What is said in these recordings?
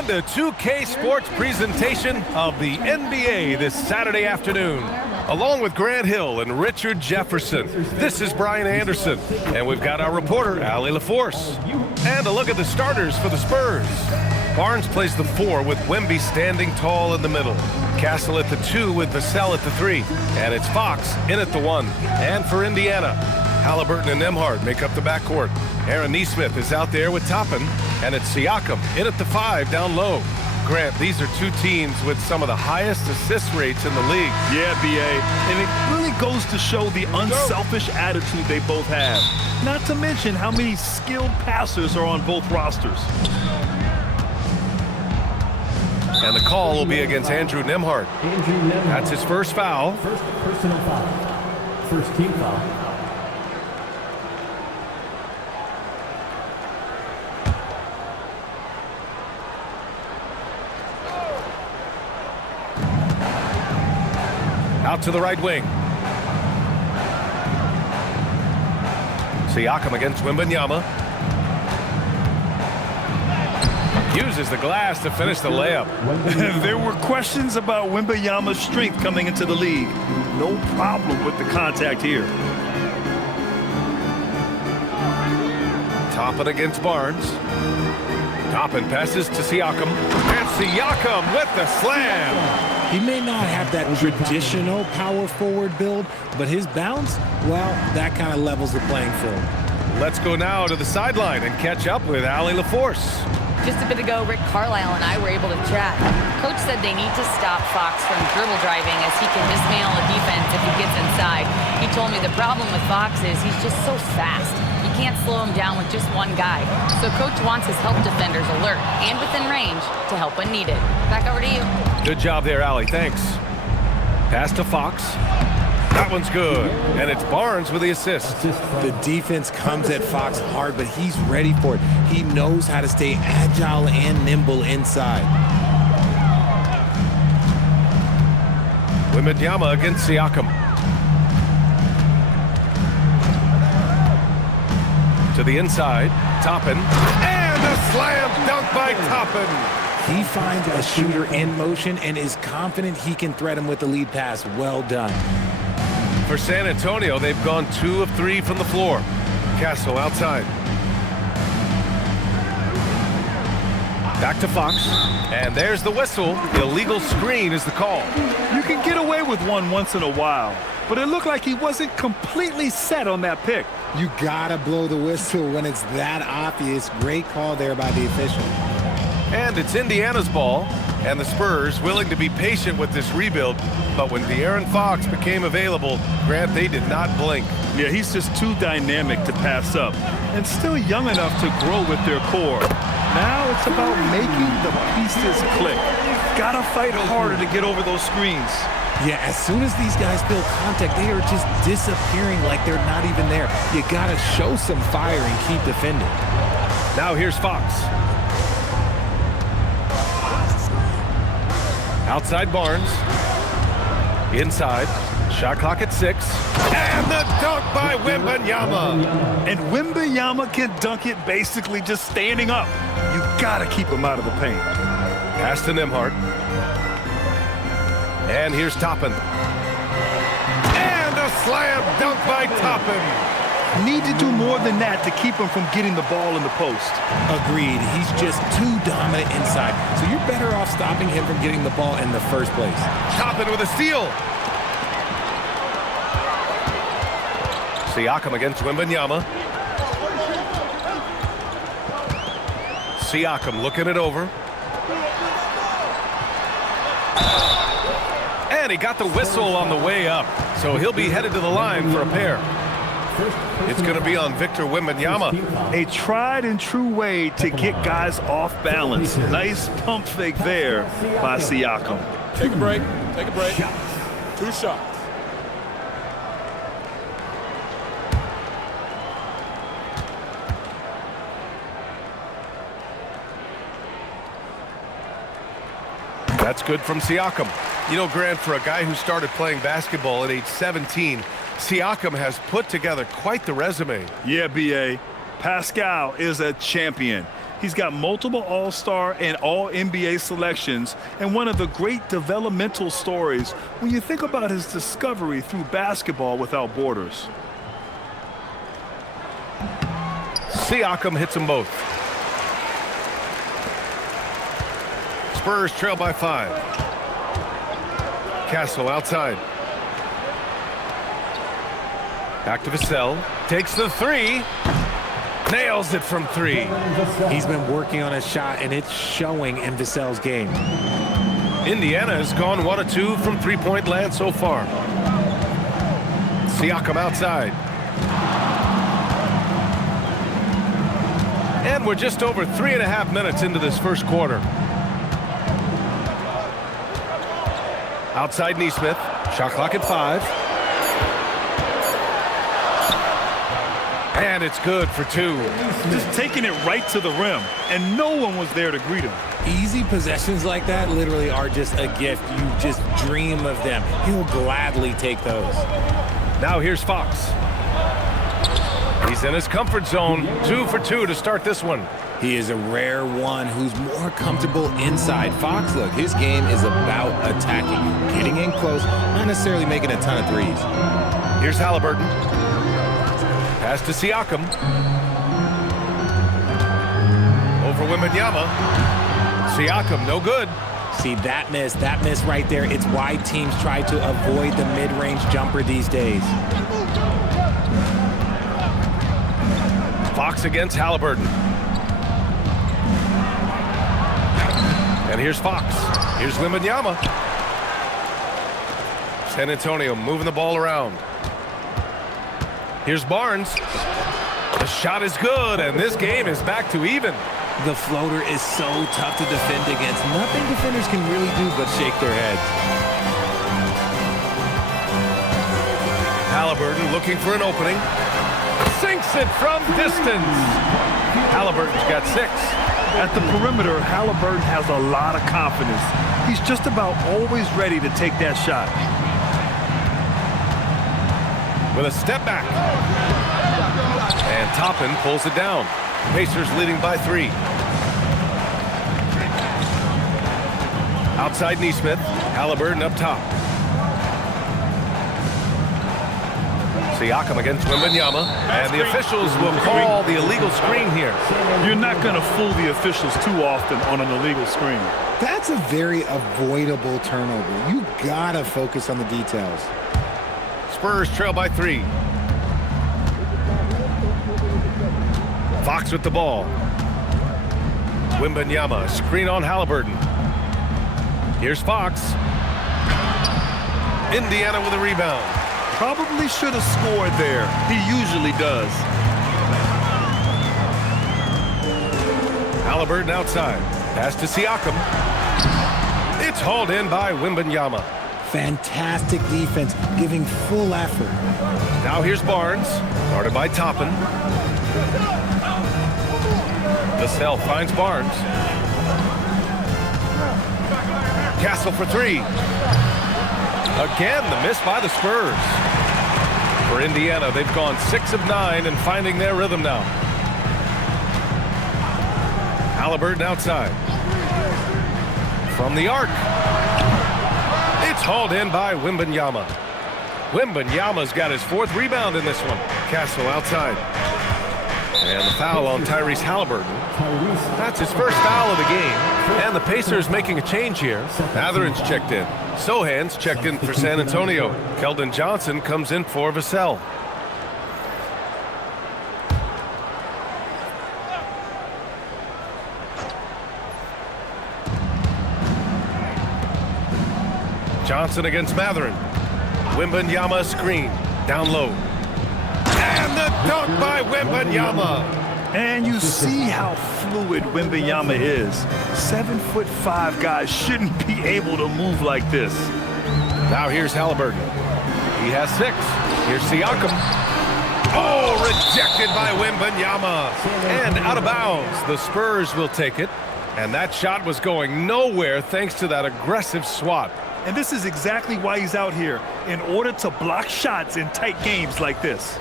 on to 2K Sports presentation of the NBA this Saturday afternoon. Along with Grant Hill and Richard Jefferson, this is Brian Anderson, and we've got our reporter, Allie LaForce. And a look at the starters for the Spurs. Barnes plays the 4 with Wemby standing tall in the middle. Castle at the 2 with Vassell at the 3. And it's Fox in at the 1. And for Indiana, Haliburton and Nembhard make up the backcourt. Aaron Nesmith is out there with Toppin, and it's Siakam in at the 5 down low. Grant, these are two teams with some of the highest assist rates in the league. Yeah, B.A., and it really goes to show the unselfish attitude they both have. Not to mention how many skilled passers are on both rosters. And the call will be against Andrew Nembhard. That's his first foul. First personal foul. First team foul. Out to the right wing. Siakam against Wembanyama. Uses the glass to finish the layup. There were questions about Wembanyama's strength coming into the league. No problem with the contact here. Toppin against Barnes. Toppin passes to Siakam. And Siakam with the slam. He may not have that traditional power forward build, but his bounce, well, that kind of levels the playing field. Let's go now to the sideline and catch up with Allie LaForce. Just a bit ago, Rick Carlisle and I were able to chat. Coach said they need to stop Fox from dribble driving as he can dismantle a defense if he gets inside. He told me the problem with Fox is he's just so fast. You can't slow him down with just one guy. So Coach wants his help defenders alert and within range to help when needed. Back over to you. Good job there, Allie. Thanks. Pass to Fox. That one's good. And it's Barnes with the assist. The defense comes at Fox hard, but he's ready for it. He knows how to stay agile and nimble inside. Wembanyama against Siakam. To the inside. Toppin. And a slam dunk by Toppin. He finds a shooter in motion and is confident he can threat him with the lead pass. Well done. For San Antonio, they've gone 2 of 3 from the floor. Castle outside. Back to Fox. And there's the whistle. Illegal screen is the call. You can get away with one once in a while, but it looked like he wasn't completely set on that pick. You gotta blow the whistle when it's that obvious. Great call there by the official. And it's Indiana's ball, and the Spurs willing to be patient with this rebuild. But when De'Aaron Fox became available, Grant, they did not blink. Yeah, he's just too dynamic to pass up and still young enough to grow with their core. Now it's about making the pieces click. Gotta fight harder to get over those screens. Yeah, as soon as these guys build contact, they are just disappearing like they're not even there. You gotta show some fire and keep defending. Now here's Fox. Outside Barnes. Inside. Shot clock at 6. And the dunk by Wembanyama. And Wembanyama can dunk it basically just standing up. You gotta keep him out of the paint. Pass to Nembhard. And here's Toppin. And a slam dunk by Toppin. Need to do more than that to keep him from getting the ball in the post. Agreed. He's just too dominant inside. So you're better off stopping him from getting the ball in the first place. Toppin with a steal. Siakam against Wembanyama. Siakam looking it over. And he got the whistle on the way up. So he'll be headed to the line for a pair. It's going to be on Victor Wembanyama. A tried and true way to get guys off balance. Nice pump fake there by Siakam. Take a break. Take a break. 2 shots. That's good from Siakam. You know, Grant, for a guy who started playing basketball at age 17, Siakam has put together quite the resume. Yeah, B.A. Pascal is a champion. He's got multiple All-Star and All-NBA selections, and one of the great developmental stories when you think about his discovery through basketball without borders. Siakam hits them both. Spurs trail by 5. Vassell outside. Back to Vassell. Takes the 3. Nails it from 3. He's been working on his shot, and it's showing in Vassell's game. Indiana has gone 1 of 2 from three-point land so far. Siakam outside. And we're just over 3.5 minutes into this first quarter. Outside Nesmith. Shot clock at 5. And it's good for 2. Just taking it right to the rim, and no one was there to greet him. Easy possessions like that literally are just a gift. You just dream of them. He'll gladly take those. Now here's Fox. He's in his comfort zone. 2 for 2 to start this one. He is a rare one who's more comfortable inside. Fox, look, his game is about attacking, getting in close, not necessarily making a ton of threes. Here's Haliburton. Pass to Siakam. Over Wembanyama. Siakam, no good. See, that miss right there. It's why teams try to avoid the mid-range jumper these days. Fox against Haliburton. And here's Fox. Here's Wembanyama. San Antonio moving the ball around. Here's Barnes. The shot is good, and this game is back to even. The floater is so tough to defend against. Nothing defenders can really do but shake their heads. Haliburton looking for an opening. Sinks it from distance. Haliburton's got 6. At the perimeter, Haliburton has a lot of confidence. He's just about always ready to take that shot. With a step back. And Toppin pulls it down. Pacers leading by 3. Outside Nesmith. Haliburton up top. Siakam against Wembanyama. And the officials will call the illegal screen here. You're not going to fool the officials too often on an illegal screen. That's a very avoidable turnover. You gotta focus on the details. Spurs trail by 3. Fox with the ball. Wembanyama, screen on Haliburton. Here's Fox. Indiana with a rebound. Probably should have scored there. He usually does. Haliburton outside. Pass to Siakam. It's hauled in by Wembanyama. Fantastic defense, giving full effort. Now here's Barnes. Guarded by Toppin. Vassell finds Barnes. Vassell for 3. Again, the miss by the Spurs. For Indiana, they've gone 6 of 9 and finding their rhythm now. Haliburton outside. From the arc. It's hauled in by Wembanyama. Wembanyama's got his 4th rebound in this one. Vassell outside. And the foul on Tyrese Haliburton. That's his first foul of the game. And the Pacers making a change here. Mathurin's checked in. Sohan's checked in for San Antonio. Keldon Johnson comes in for Vassell. Johnson against Mathurin. Wembanyama screen. Down low. And the dunk by Wembanyama. And you see how fluid Wembanyama is. 7'5" guys shouldn't be able to move like this. Now here's Haliburton. He has 6. Here's Siakam. Oh, rejected by Wembanyama. And out of bounds. The Spurs will take it. And that shot was going nowhere thanks to that aggressive swat. And this is exactly why he's out here, in order to block shots in tight games like this.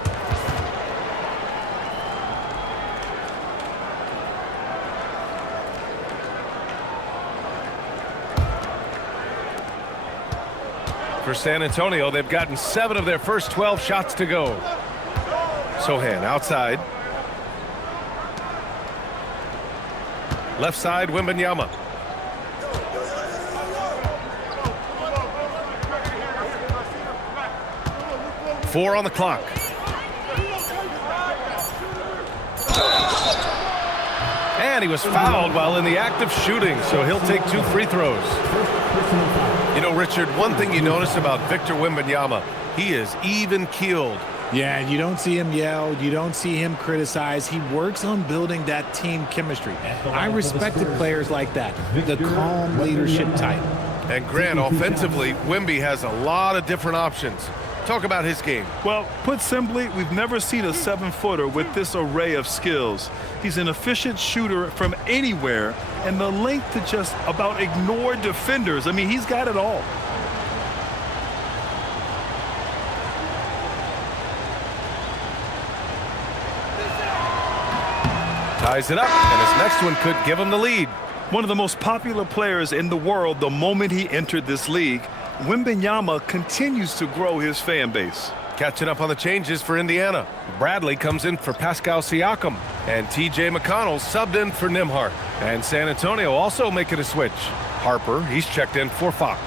For San Antonio, they've gotten 7 of their first 12 shots to go. Sohan outside. Left side, Wembanyama. Four on the clock. And he was fouled while in the act of shooting, so he'll take 2 free throws. You know, Richard, one thing you notice about Victor Wembanyama, he is even-keeled. Yeah, you don't see him yell. You don't see him criticize. He works on building that team chemistry. I respected players like that, the calm leadership type. And Grant, offensively, Wemby has a lot of different options. Talk about his game. Well, put simply, we've never seen a 7-footer with this array of skills. He's an efficient shooter from anywhere, and the length to just about ignore defenders. I mean, he's got it all. Ties it up, and his next one could give him the lead. One of the most popular players in the world the moment he entered this league, Wembanyama continues to grow his fan base. Catching up on the changes for Indiana. Bradley comes in for Pascal Siakam, and T.J. McConnell subbed in for Nembhard. And San Antonio also making a switch. Harper, he's checked in for Fox.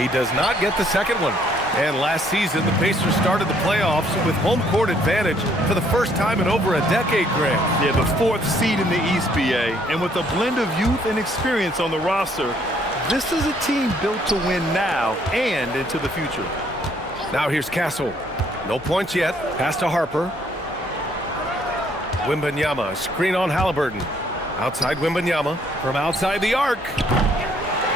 He does not get the second one. And last season, the Pacers started the playoffs with home court advantage for the first time in over a decade, Grant. Yeah, the 4th seed in the East, BA. And with a blend of youth and experience on the roster, this is a team built to win now and into the future. Now here's Castle. No points yet. Pass to Harper. Wembanyama, screen on Haliburton. Outside Wembanyama. From outside the arc.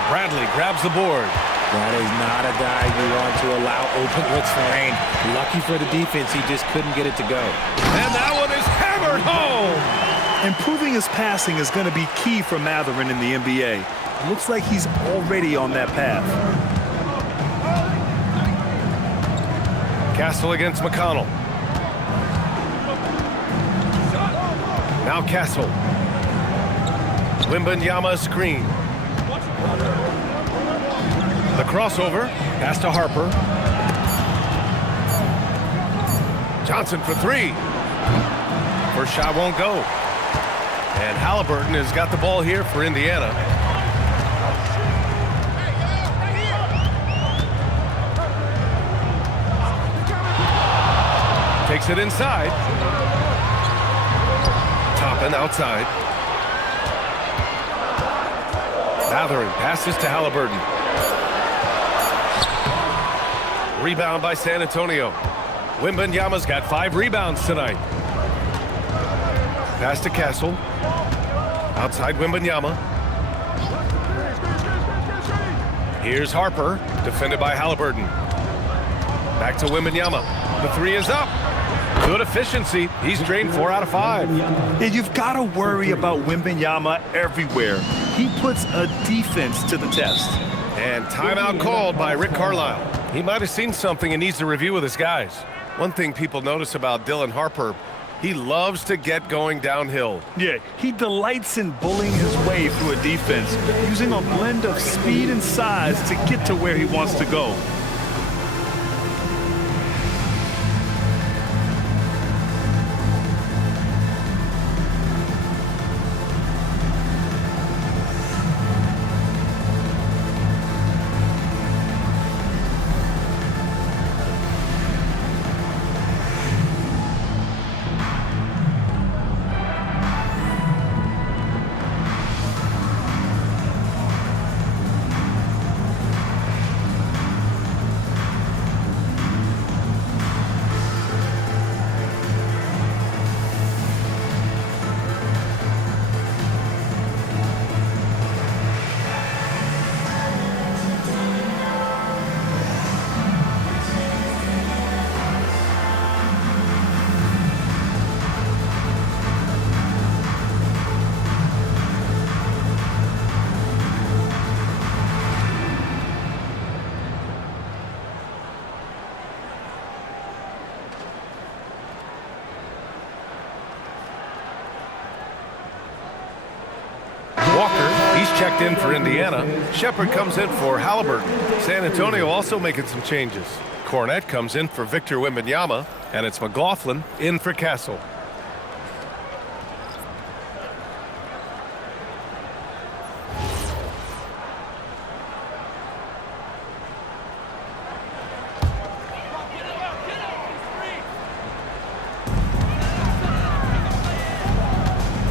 Bradley grabs the board. That is not a guy you want to allow open looks for rain. Lucky for the defense, he just couldn't get it to go. And that one is hammered home. Improving his passing is going to be key for Mathurin in the NBA. It looks like he's already on that path. Castle against McConnell. Now Castle. Wembanyama screen. The crossover, pass to Harper. Johnson for 3. First shot won't go. And Haliburton has got the ball here for Indiana. Takes it inside. Toppin outside. Mathurin passes to Haliburton. Rebound by San Antonio. Wembanyama's got 5 rebounds tonight. Pass to Castle. Outside Wembanyama. Here's Harper, defended by Haliburton. Back to Wembanyama. The 3 is up. Good efficiency. He's drained 4 out of 5. And you've got to worry about Wembanyama everywhere. He puts a defense to the test. And timeout called by Rick Carlisle. He might have seen something and needs to review with his guys. One thing people notice about Dylan Harper, he loves to get going downhill. Yeah, he delights in bullying his way through a defense, using a blend of speed and size to get to where he wants to go. checked in for Indiana. Shepherd comes in for Haliburton. San Antonio also making some changes. Cornette comes in for Victor Wembanyama, and it's McLaughlin in for Castle.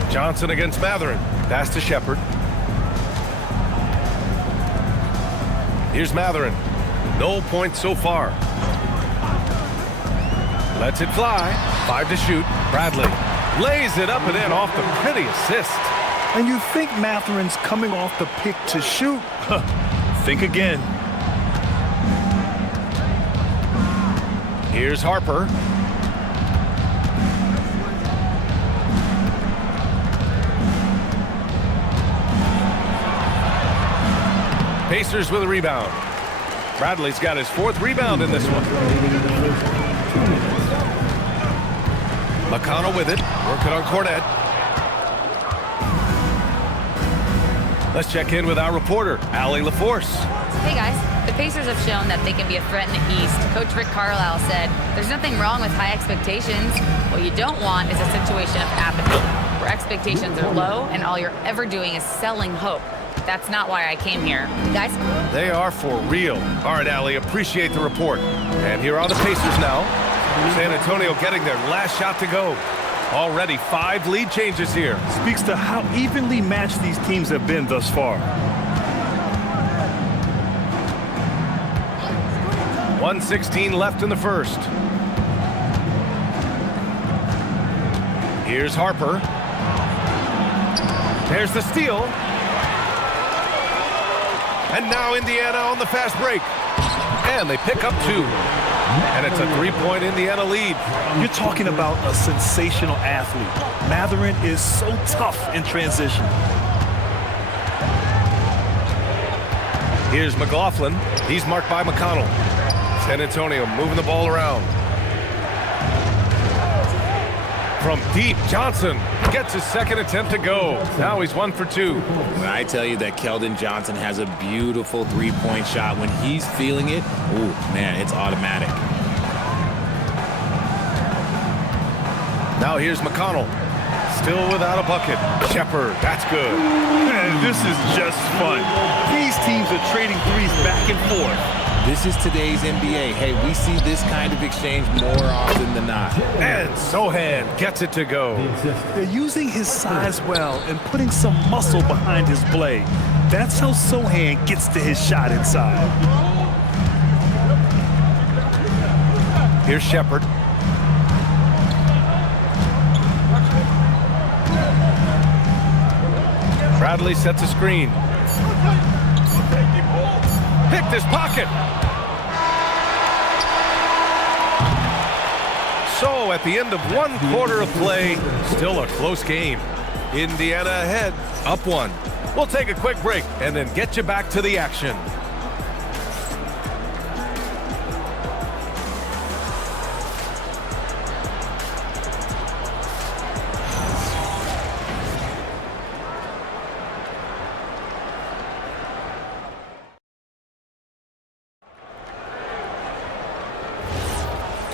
Johnson against Mathurin. Pass to Shepherd. Here's Mathurin. No points so far. Lets it fly. 5 to shoot. Bradley lays it up and in off the pretty assist. And you think Mathurin's coming off the pick to shoot? Think again. Here's Harper. Pacers with a rebound. Bradley's got his 4th rebound in this one. McConnell with it. Working on Cornette. Let's check in with our reporter, Allie LaForce. Hey guys, the Pacers have shown that they can be a threat in the East. Coach Rick Carlisle said, there's nothing wrong with high expectations. What you don't want is a situation of apathy, where expectations are low and all you're ever doing is selling hope. That's not why I came here. Guys? They are for real. All right, Allie, appreciate the report. And here are the Pacers now. San Antonio getting their last shot to go. Already 5 lead changes here. Speaks to how evenly matched these teams have been thus far. 1:16 left in the first. Here's Harper. There's the steal. And now Indiana on the fast break. And they pick up 2. And it's a 3-point Indiana lead. You're talking about a sensational athlete. Mathurin is so tough in transition. Here's McLaughlin. He's marked by McConnell. San Antonio moving the ball around. From deep, Johnson gets his 2nd attempt to go. Now he's 1 for 2. When I tell you that Keldon Johnson has a beautiful 3-point shot, when he's feeling it, ooh, man, it's automatic. Now here's McConnell. Still without a bucket. Shepherd, that's good. Man, this is just fun. These teams are trading threes back and forth. This is today's NBA. Hey, we see this kind of exchange more often than not. And Sohan gets it to go. They're using his size well and putting some muscle behind his blade. That's how Sohan gets to his shot inside. Here's Shepherd. Bradley sets a screen. Picked his pocket. So at the end of 1 quarter of play, still a close game. Indiana ahead, up 1. We'll take a quick break and then get you back to the action.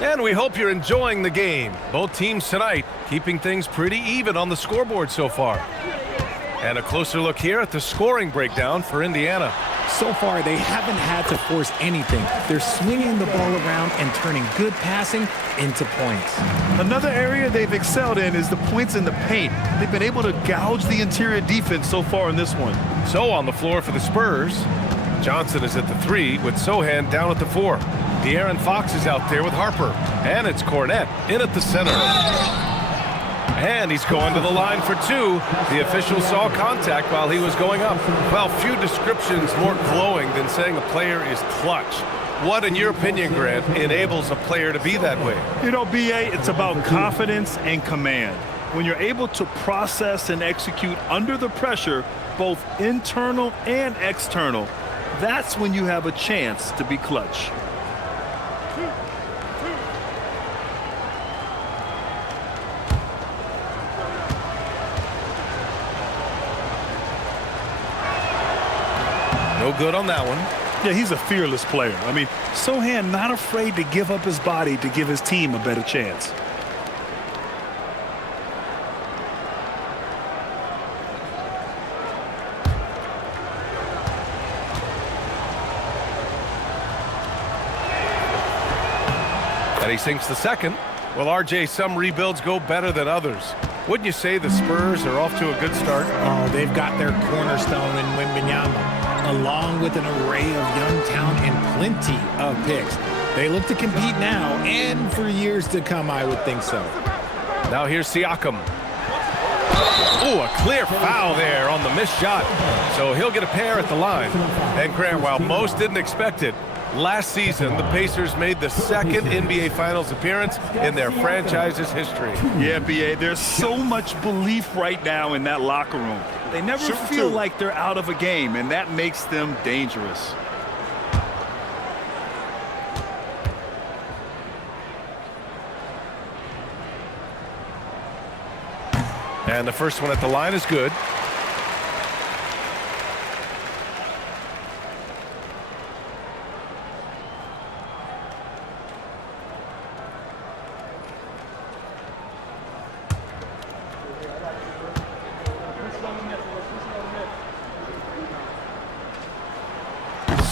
And we hope you're enjoying the game. Both teams tonight keeping things pretty even on the scoreboard so far. And a closer look here at the scoring breakdown for Indiana. So far, they haven't had to force anything. They're swinging the ball around and turning good passing into points. Another area they've excelled in is the points in the paint. They've been able to gouge the interior defense so far in this one. So on the floor for the Spurs, Johnson is at the 3 with Sohan down at the 4. De'Aaron Fox is out there with Harper. And it's Cornette in at the center. And he's going to the line for 2. The official saw contact while he was going up. Well, few descriptions more glowing than saying a player is clutch. What, in your opinion, Grant, enables a player to be that way? You know, B.A., it's about confidence and command. When you're able to process and execute under the pressure, both internal and external, that's when you have a chance to be clutch. No good on that one. Yeah, he's a fearless player. I mean, Sochan not afraid to give up his body to give his team a better chance. And he sinks the second. Well, RJ, some rebuilds go better than others. Wouldn't you say the Spurs are off to a good start? Oh, they've got their cornerstone in Wembanyama, along with an array of young talent and plenty of picks. They look to compete now and for years to come, I would think so. Now here's Siakam. Oh, a clear foul there on the missed shot. So he'll get a pair at the line. And Grant, while most didn't expect it, last season, the Pacers made the second NBA Finals appearance in their franchise's history. Yeah, B.A., there's so much belief right now in that locker room. They never feel like they're out of a game, and that makes them dangerous. And the first one at the line is good.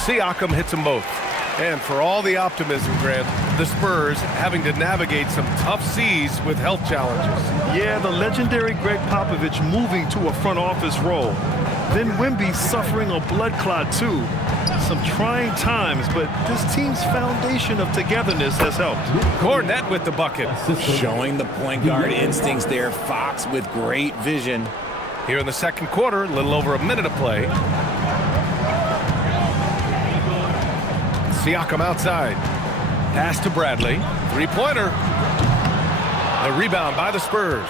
Siakam hits them both. And for all the optimism, Grant, the Spurs having to navigate some tough seas with health challenges. Yeah, the legendary Greg Popovich moving to a front office role. Then Wemby suffering a blood clot too. Some trying times, but this team's foundation of togetherness has helped. Cornette with the bucket. Showing the point guard instincts there. Fox with great vision. Here in the second quarter, a little over a minute of play. Siakam outside. Pass to Bradley. Three-pointer. The rebound by the Spurs.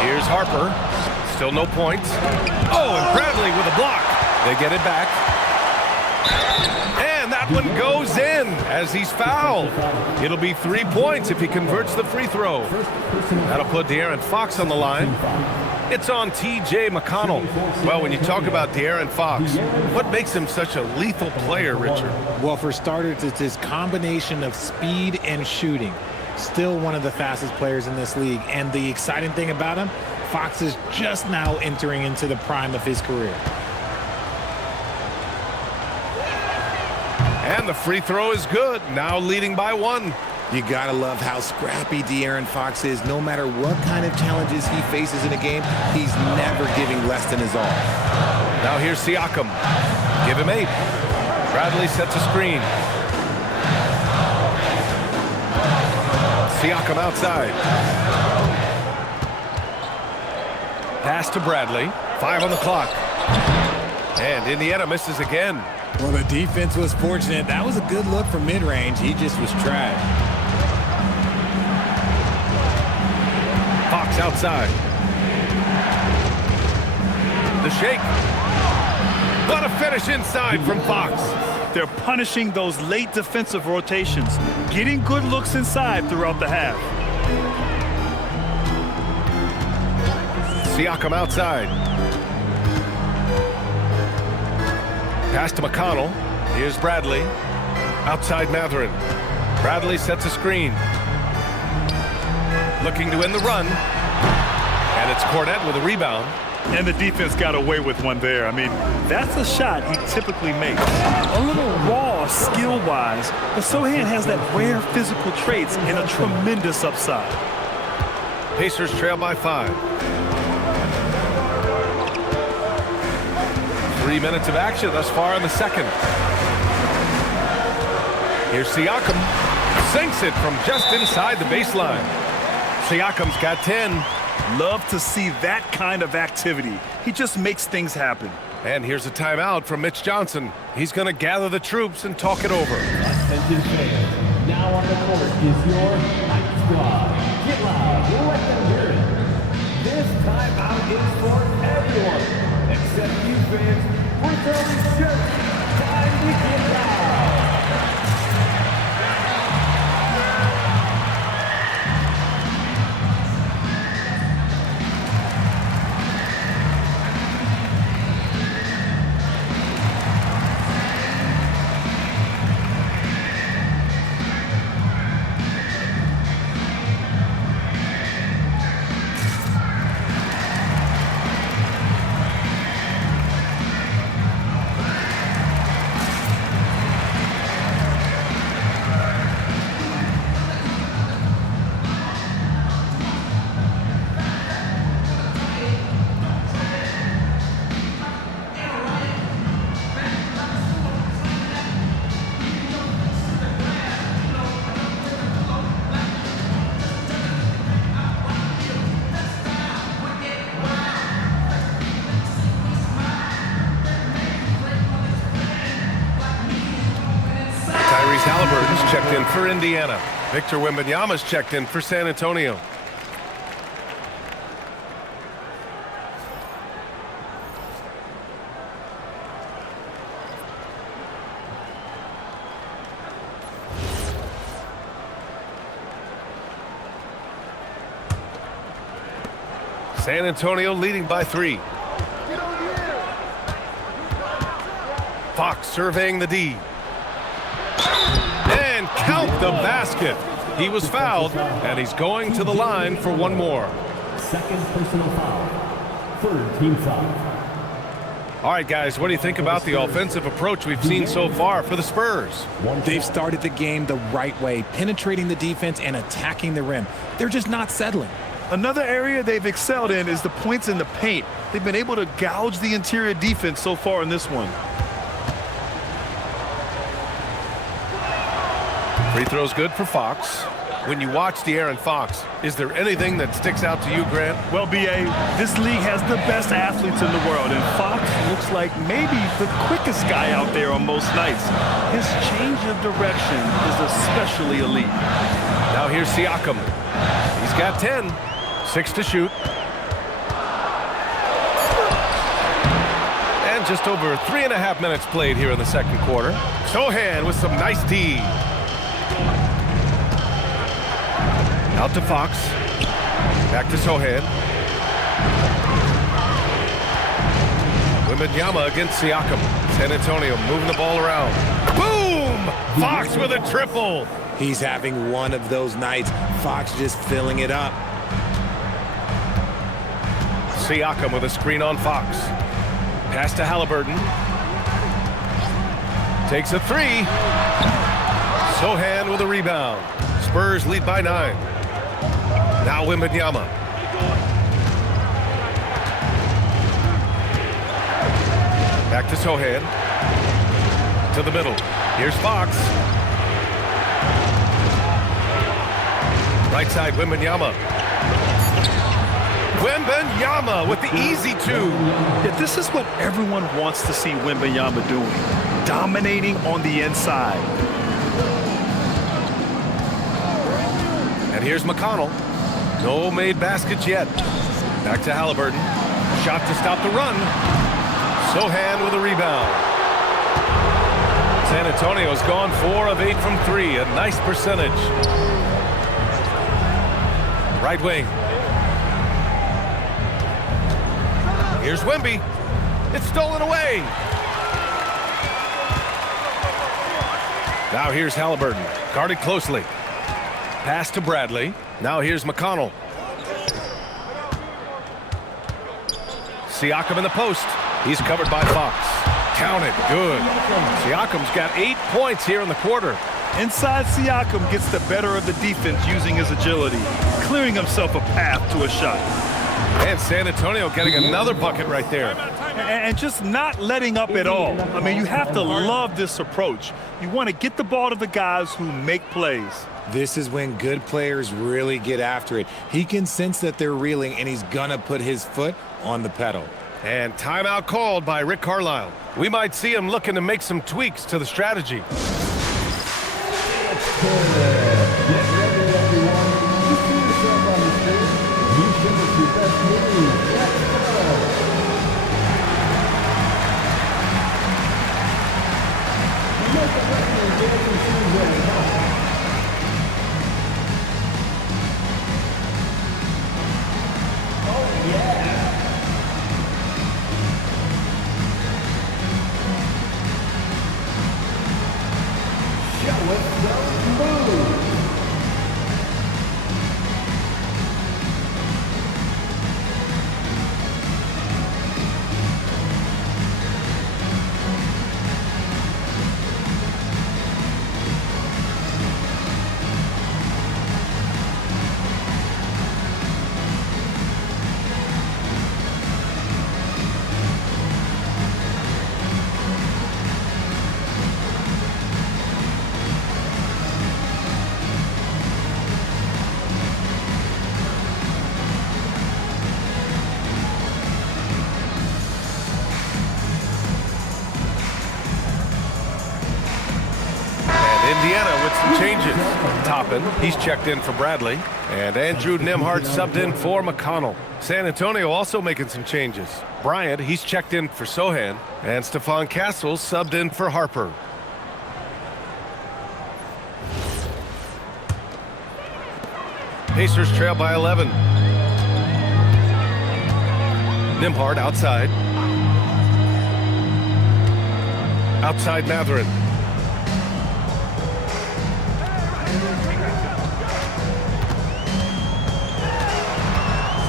Here's Harper. Still no points. Oh, and Bradley with a block. They get it back. And that one goes in as he's fouled. It'll be 3 points if he converts the free throw. That'll put De'Aaron Fox on the line. It's on T.J. McConnell. Well, when you talk about De'Aaron Fox, what makes him such a lethal player, Richard? Well, for starters, it's his combination of speed and shooting. Still one of the fastest players in this league. And the exciting thing about him, Fox is just now entering into the prime of his career. And the free throw is good, now leading by 1. You gotta love how scrappy De'Aaron Fox is. No matter what kind of challenges he faces in a game, he's never giving less than his all. Now here's Siakam. Give him 8. Bradley sets a screen. Siakam outside. Pass to Bradley. 5 on the clock. And Indiana misses again. Well, the defense was fortunate. That was a good look from mid-range. He just was trash. Fox outside. The shake. What a finish inside from Fox. They're punishing those late defensive rotations, getting good looks inside throughout the half. Siakam outside. Pass to McConnell. Here's Bradley. Outside Mathurin. Bradley sets a screen. Looking to win the run. And it's Cornette with a rebound. And the defense got away with one there. I mean, that's a shot he typically makes. A little raw skill-wise, but Sochan has that rare physical traits and a tremendous upside. Pacers trail by 5. 3 minutes of action thus far in the second. Here's Siakam. Sinks it from just inside the baseline. Siakam's got 10. Love to see that kind of activity. He just makes things happen. And here's a timeout from Mitch Johnson. He's going to gather the troops and talk it over. Attention fans. Now on the court is your Night Squad. Get loud. Let them hear it. This timeout is for everyone except you fans with early shirts. Time to get loud. checked in for Indiana. Victor Wembanyama's checked in for San Antonio. San Antonio leading by 3. Fox surveying the D. And count the basket. He was fouled, and he's going to the line for one more. Second personal foul. Third team foul. All right, guys, what do you think about the offensive approach we've seen so far for the Spurs? They've started the game the right way, penetrating the defense and attacking the rim. They're just not settling. Another area they've excelled in is the points in the paint. They've been able to gouge the interior defense so far in this one. Free throw's good for Fox. When you watch De'Aaron Fox, is there anything that sticks out to you, Grant? Well, B.A., this league has the best athletes in the world, and Fox looks like maybe the quickest guy out there on most nights. His change of direction is especially elite. Now here's Siakam. He's got 10. 6 to shoot. And just over 3.5 minutes played here in the second quarter. Sohan with some nice D. Out to Fox. Back to Sohan. Wembanyama against Siakam. San Antonio moving the ball around. Boom! Fox with a triple. He's having one of those nights. Fox just filling it up. Siakam with a screen on Fox. Pass to Haliburton. Takes a 3. Sohan with a rebound. Spurs lead by 9. Now Wembanyama. Back to Sohan. To the middle. Here's Fox. Right side, Wembanyama. Wembanyama with the easy 2. Yeah, this is what everyone wants to see Wembanyama doing. Dominating on the inside. And here's McConnell. No made baskets yet. Back to Haliburton. Shot to stop the run. Sohan with a rebound. San Antonio's gone 4 of 8 from 3. A nice percentage. Right wing. Here's Wemby. It's stolen away. Now here's Haliburton. Guarded closely. Pass to Bradley. Now here's McConnell. Siakam in the post. He's covered by Fox. Counted. Good. Siakam's got 8 points here in the quarter. Inside, Siakam gets the better of the defense using his agility, clearing himself a path to a shot. And San Antonio getting another bucket right there. And just not letting up at all. I mean, you have to love this approach. You want to get the ball to the guys who make plays. This is when good players really get after it. He can sense that they're reeling, and he's going to put his foot on the pedal. And timeout called by Rick Carlisle. We might see him looking to make some tweaks to the strategy. changes. Toppin, he's checked in for Bradley. And Andrew Nembhard subbed in for McConnell. San Antonio also making some changes. Bryant, he's checked in for Sohan. And Stephon Castle subbed in for Harper. Pacers trail by 11. Nembhard outside. Outside Mathurin.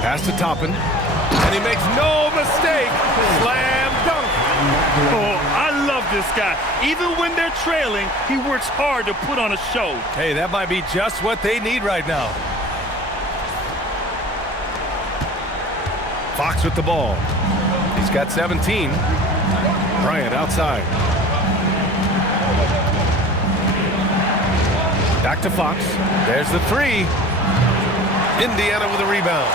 Pass to Toppin. And he makes no mistake. Slam dunk. Oh, I love this guy. Even when they're trailing, he works hard to put on a show. Hey, that might be just what they need right now. Fox with the ball. He's got 17. Bryant outside. Back to Fox. There's the three. Indiana with a rebound.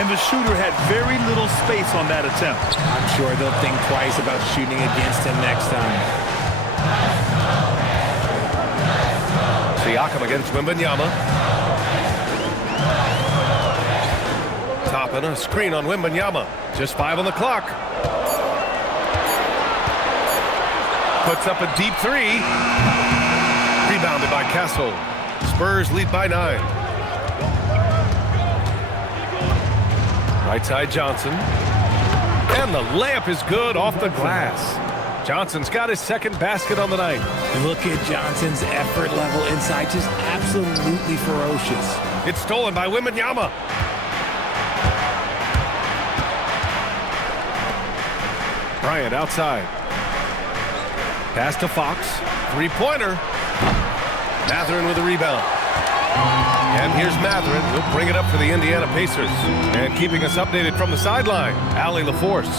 And the shooter had very little space on that attempt. I'm sure they'll think twice about shooting against him next time. Siakam against Wembanyama. Toppin, a screen on Wembanyama. Just 5 on the clock. Puts up a deep three. Rebounded by Castle. Spurs lead by 9. Right side Johnson. And the layup is good off the glass. Johnson's got his second basket on the night. Look at Johnson's effort level inside, just absolutely ferocious. It's stolen by Wembanyama. Bryant outside. Pass to Fox. Three-pointer. Mathurin with a rebound. And here's Mathurin. He'll bring it up for the Indiana Pacers. And keeping us updated from the sideline, Allie LaForce.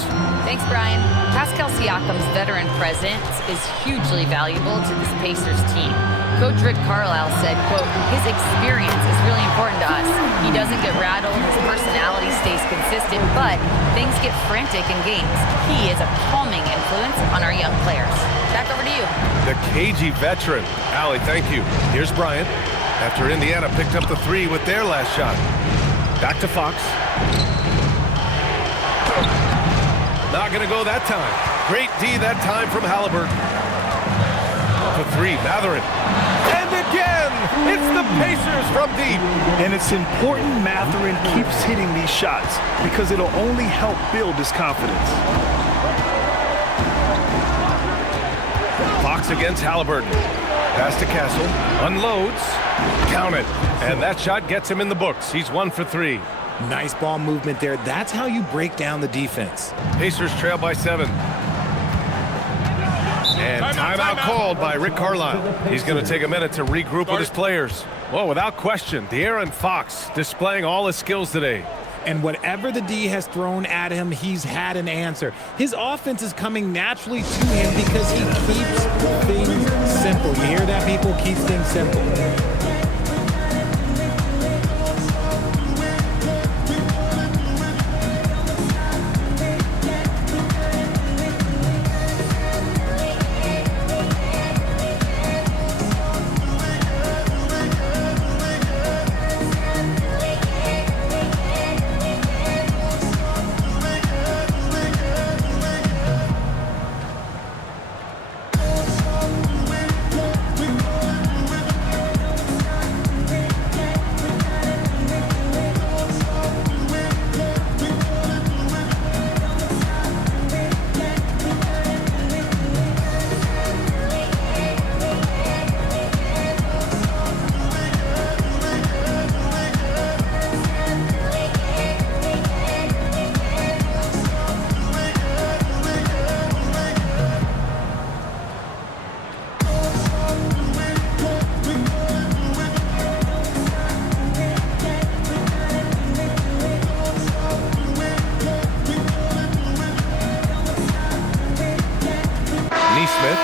Thanks, Brian. Pascal Siakam's veteran presence is hugely valuable to this Pacers team. Coach Rick Carlisle said, quote, his experience is really important to us. He doesn't get rattled, his personality stays consistent, but things get frantic in games. He is a calming influence on our young players. Back over to you. The cagey veteran. Allie, thank you. Here's Bryant. After Indiana picked up the three with their last shot. Back to Fox. Not going to go that time. Great D that time from Haliburton. For three, Mathurin. And again, it's the Pacers from deep. And it's important Mathurin keeps hitting these shots because it'll only help build his confidence. Fox against Haliburton. Pass to Castle. Unloads. Count it. And that shot gets him in the books. He's 1 for 3. Nice ball movement there. That's how you break down the defense. Pacers trail by 7. And timeout called by Rick Carlisle. He's going to take a minute to regroup with his players. Well, without question, De'Aaron Fox displaying all his skills today. And whatever the D has thrown at him, he's had an answer. His offense is coming naturally to him because he keeps things simple. You hear that, people? Keeps things simple.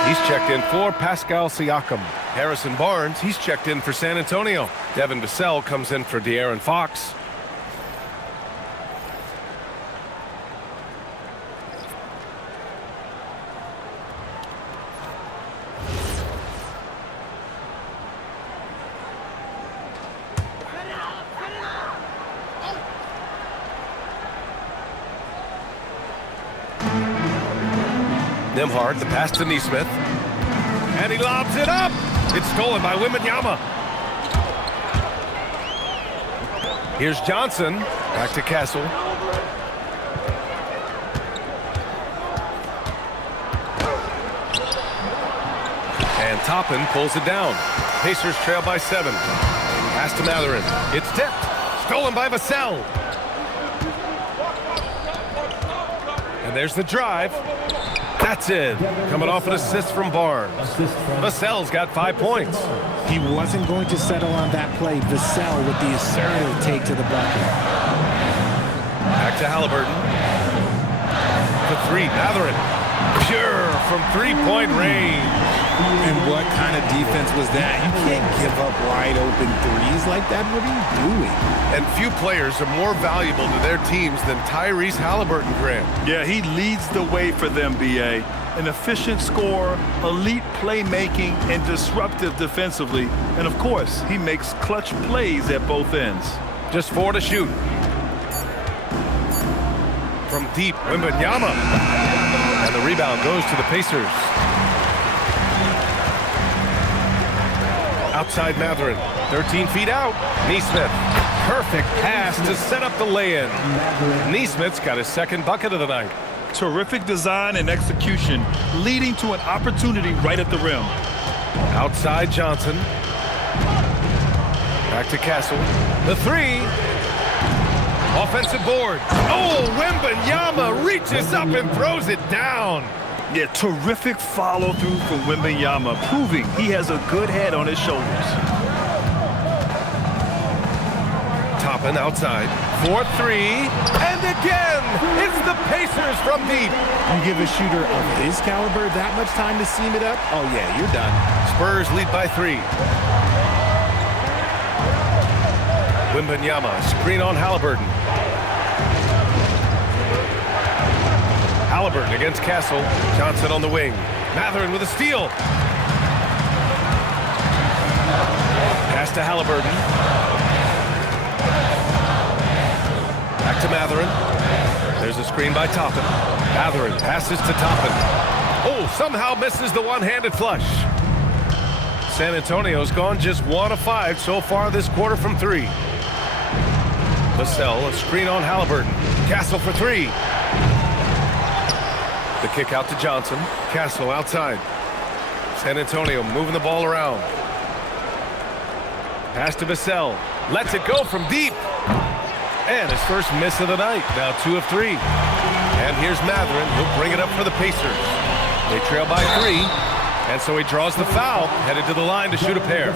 He's checked in for Pascal Siakam. Harrison Barnes, he's checked in for San Antonio. Devin Vassell comes in for De'Aaron Fox. Nembhard, the pass to Nesmith. And he lobs it up. It's stolen by Wembanyama. Here's Johnson. Back to Castle. And Toppin pulls it down. Pacers trail by 7. Pass to Mathurin. It's tipped. Stolen by Vassell. And there's the drive. That's it. Coming off an assist from Barnes. Vassell's got 5 points. He wasn't going to settle on that play. Vassell with the assertive take to the bucket. Back to Haliburton. The 3, Mathurin. Pure from 3-point range. And what kind of defense was that? You can't give up wide open threes like that. What are you doing? And few players are more valuable to their teams than Tyrese Haliburton, Grant. Yeah, he leads the way for them, B.A. An efficient scorer, elite playmaking, and disruptive defensively. And, of course, he makes clutch plays at both ends. Just 4 to shoot. From deep, Wembanyama. And the rebound goes to the Pacers. Outside Mathurin, 13 feet out. Nesmith, perfect pass to set up the lay-in. Nesmith's got his 2nd bucket of the night. Terrific design and execution, leading to an opportunity right at the rim. Outside Johnson. Back to Castle. The 3. Offensive board. Oh, Wembanyama reaches up and throws it down. Yeah, terrific follow-through from Wembanyama, proving he has a good head on his shoulders. Toppin outside. 4-3. And again, it's the Pacers from deep. You give a shooter of his caliber that much time to seam it up? Oh, yeah, you're done. Spurs lead by 3. Wembanyama, screen on Haliburton. Haliburton against Castle. Johnson on the wing. Mathurin with a steal. Pass to Haliburton. Back to Mathurin. There's a screen by Toppin. Mathurin passes to Toppin. Oh, somehow misses the one-handed flush. San Antonio's gone just 1 of 5 so far this quarter from 3. Vassell, a screen on Haliburton. Castle for 3. The kick out to Johnson. Castle outside. San Antonio moving the ball around. Pass to Vassell. Lets it go from deep. And his first miss of the night. Now 2 of 3. And here's Mathurin. He'll bring it up for the Pacers. They trail by 3. And so he draws the foul. Headed to the line to shoot a pair.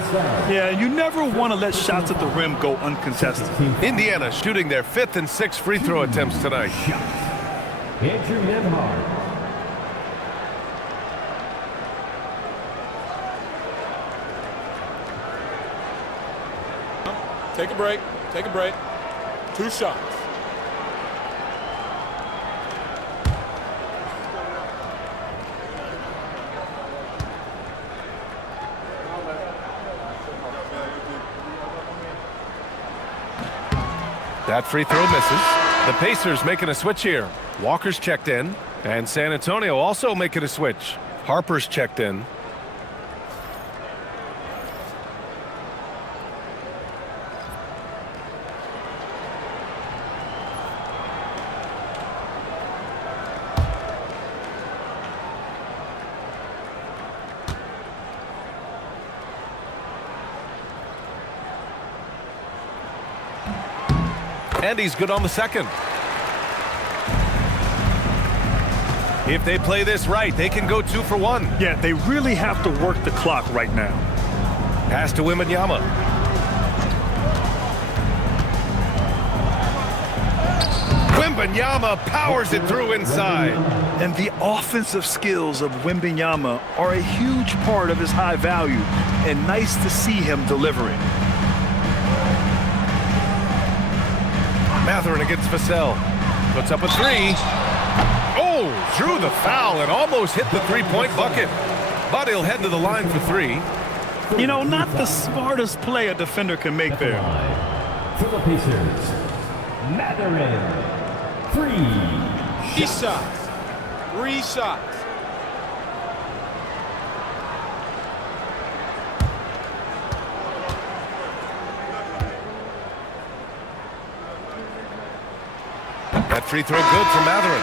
Yeah, you never want to let shots at the rim go uncontested. Indiana shooting their 5th and 6th free throw attempts tonight. Andrew Nembhard. Take a break. Take a break. 2 shots. That free throw misses. The Pacers making a switch here. Walker's checked in. And San Antonio also making a switch. Harper's checked in. And he's good on the 2nd. If they play this right, they can go 2 for 1. Yeah, they really have to work the clock right now. Pass to Wembanyama. Wembanyama powers it through inside. And the offensive skills of Wembanyama are a huge part of his high value, and nice to see him delivering. Mathurin against Vassell. Puts up a 3. Oh, drew the foul and almost hit the 3-point bucket. But he'll head to the line for 3. You know, not the smartest play a defender can make there. For the Pacers, Mathurin. 3. Shot. 3 shots. That free throw good for Mathurin.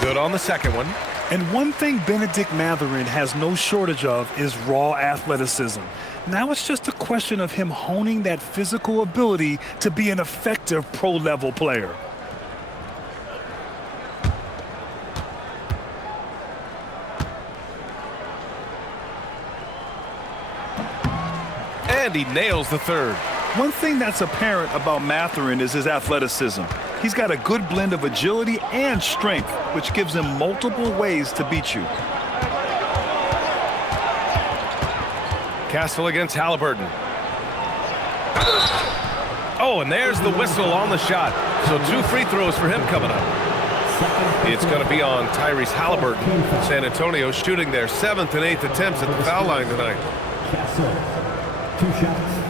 Good on the second one. And one thing Bennedict Mathurin has no shortage of is raw athleticism. Now it's just a question of him honing that physical ability to be an effective pro-level player. And he nails the third. One thing that's apparent about Mathurin is his athleticism. He's got a good blend of agility and strength, which gives him multiple ways to beat you. Castle against Haliburton. Oh, and there's the whistle on the shot. So 2 free throws for him coming up. It's going to be on Tyrese Haliburton. San Antonio shooting their 7th and 8th attempts at the foul line tonight. Castle, 2 shots.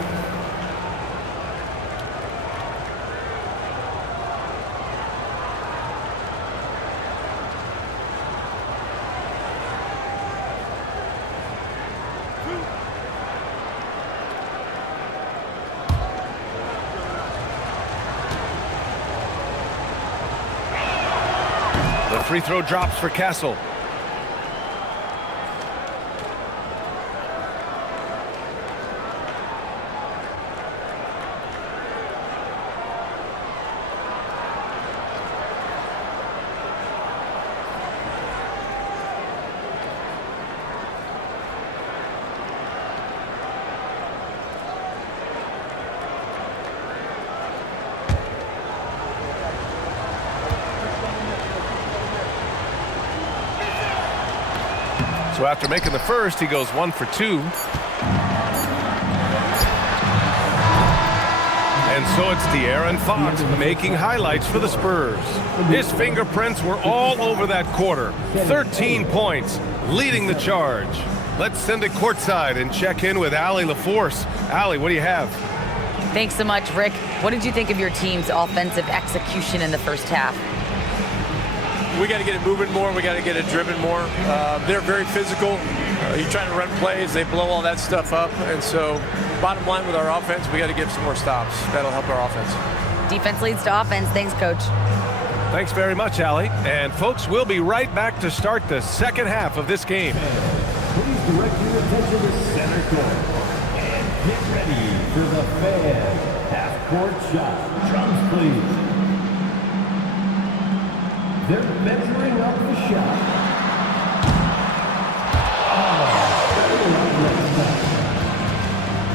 The free throw drops for Castle. So after making the first, he goes 1 for 2. And so it's De'Aaron Fox making highlights for the Spurs. His fingerprints were all over that quarter. 13 points, leading the charge. Let's send it courtside and check in with Allie LaForce. Allie, what do you have? Thanks so much, Rick. What did you think of your team's offensive execution in the first half? We got to get it moving more. We got to get it driven more. They're very physical. You're trying to run plays. They blow all that stuff up. And so bottom line with our offense, we got to get some more stops. That'll help our offense. Defense leads to offense. Thanks, Coach. Thanks very much, Allie. And folks, we'll be right back to start the second half of this game. Please direct your attention to center court. And get ready for the fan half-court shot. Drums, please. They're measuring up the shot.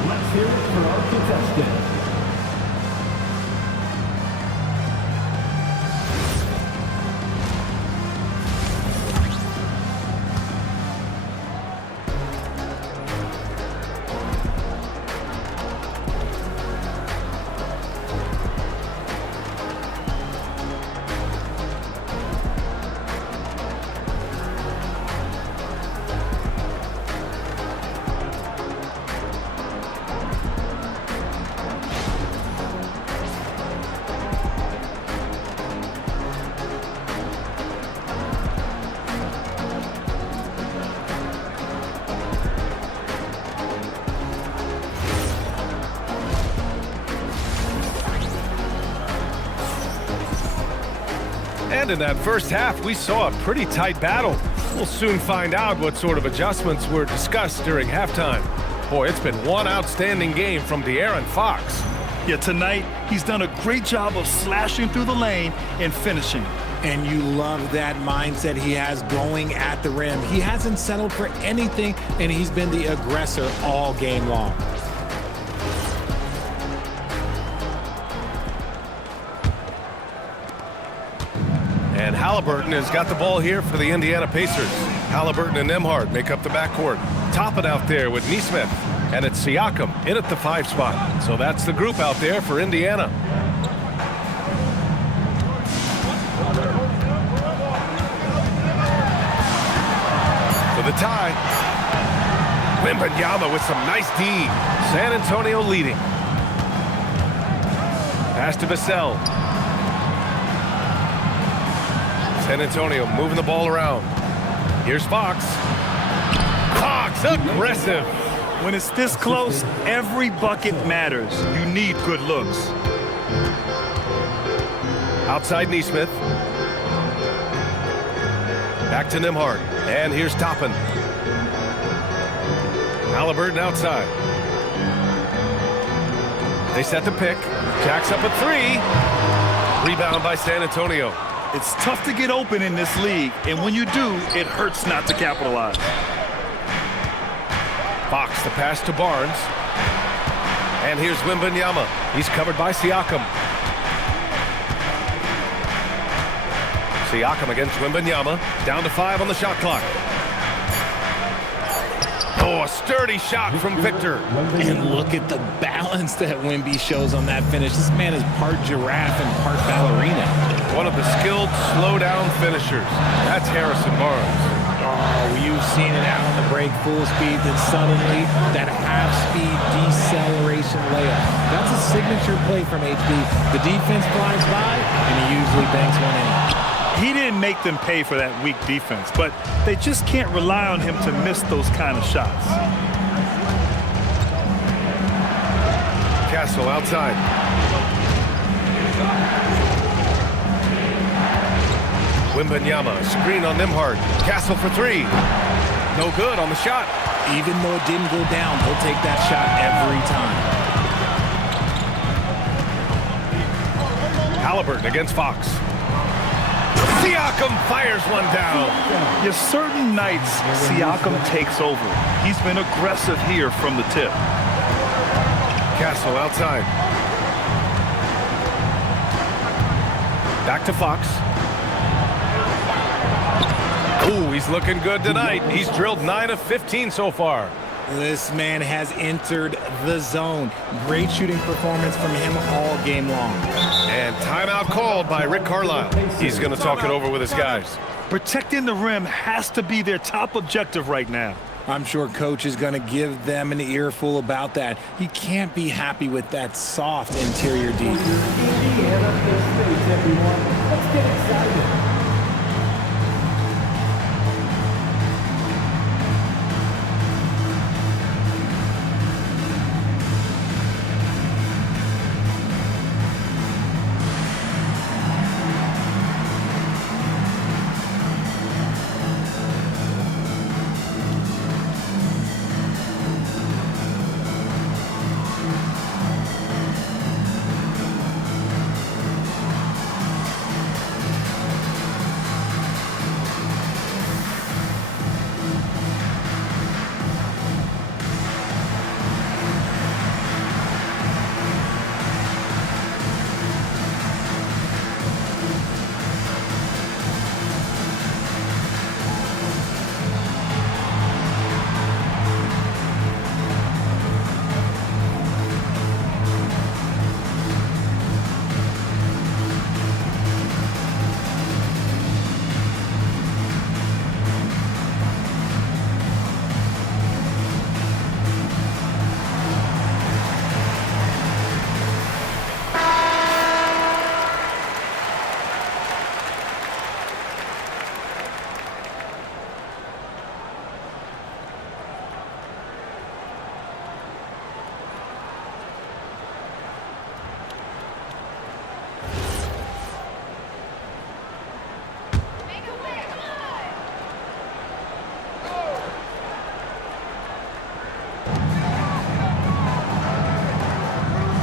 Let's hear it for our contestant. And in that first half, we saw a pretty tight battle. We'll soon find out what sort of adjustments were discussed during halftime. Boy, it's been one outstanding game from De'Aaron Fox. Yeah, tonight, he's done a great job of slashing through the lane and finishing. And you love that mindset he has going at the rim. He hasn't settled for anything, and he's been the aggressor all game long. And Haliburton has got the ball here for the Indiana Pacers. Haliburton and Nembhard make up the backcourt. Topping out there with Nesmith. And it's Siakam in at the 5 spot. So that's the group out there for Indiana. for the tie. Wembanyama with some nice D. San Antonio leading. Pass to Vassell. San Antonio moving the ball around. Here's Fox. Fox, aggressive. When it's this close, every bucket matters. You need good looks. Outside Nesmith. Back to Nembhard. And here's Toppin. Haliburton outside. They set the pick. Jacks up a three. Rebound by San Antonio. It's tough to get open in this league, and when you do, it hurts not to capitalize. Fox, the pass to Barnes. And here's Wembanyama. He's covered by Siakam. Siakam against Wembanyama. Down to 5 on the shot clock. Oh, a sturdy shot from Victor. And look at the balance that Wemby shows on that finish. This man is part giraffe and part ballerina. One of the skilled slow-down finishers. That's Harrison Barnes. Oh, you've seen it out on the break, full speed, then suddenly that half-speed deceleration layup. That's a signature play from HB. The defense flies by, and he usually banks one in. He didn't make them pay for that weak defense, but they just can't rely on him to miss those kind of shots. Castle outside. Wembanyama, screen on Nembhard. Castle for 3. No good on the shot. Even though it didn't go down, he'll take that shot every time. Haliburton against Fox. Siakam fires one down. Yes, certain nights, Siakam takes over. He's been aggressive here from the tip. Castle outside. Back to Fox. Ooh, he's looking good tonight. He's drilled 9 of 15 so far. This man has entered the zone. Great shooting performance from him all game long. And timeout called by Rick Carlisle. He's going to talk it over with his guys. Protecting the rim has to be their top objective right now. I'm sure coach is going to give them an earful about that. He can't be happy with that soft interior D. Indiana State, everyone. Let's get excited.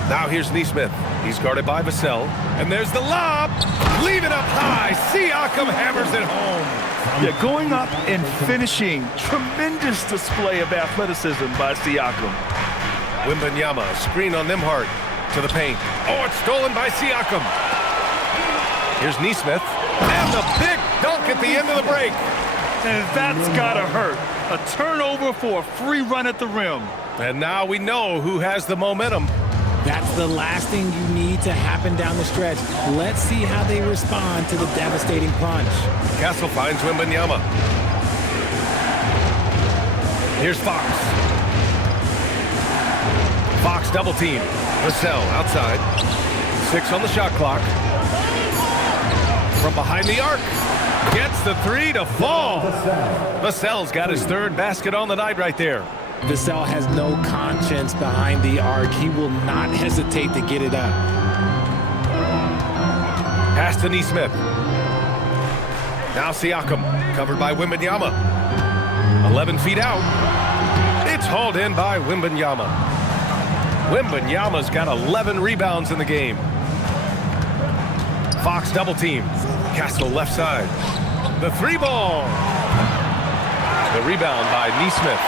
Now here's Nesmith. He's guarded by Vassell. And there's the lob. Leave it up high. Siakam hammers it home. Yeah, going up and finishing. Tremendous display of athleticism by Siakam. Wembanyama, screen on Nembhard to the paint. Oh, it's stolen by Siakam. Here's Nesmith. And the big dunk at the end of the break. And that's gotta hurt. A turnover for a free run at the rim. And now we know who has the momentum. That's the last thing you need to happen down the stretch. Let's see how they respond to the devastating punch. Castle finds Wembanyama. Here's Fox. Fox double team. Vassell outside. 6 on the shot clock. From behind the arc. Gets the 3 to fall. Vassell's got his 3rd basket on the night right there. Vassell has no conscience behind the arc. He will not hesitate to get it up. Pass to Nesmith. Now Siakam, covered by Wembanyama. 11 feet out. It's hauled in by Wembanyama. Wembanyama's got 11 rebounds in the game. Fox double team. Castle left side. The 3 ball. The rebound by Nesmith.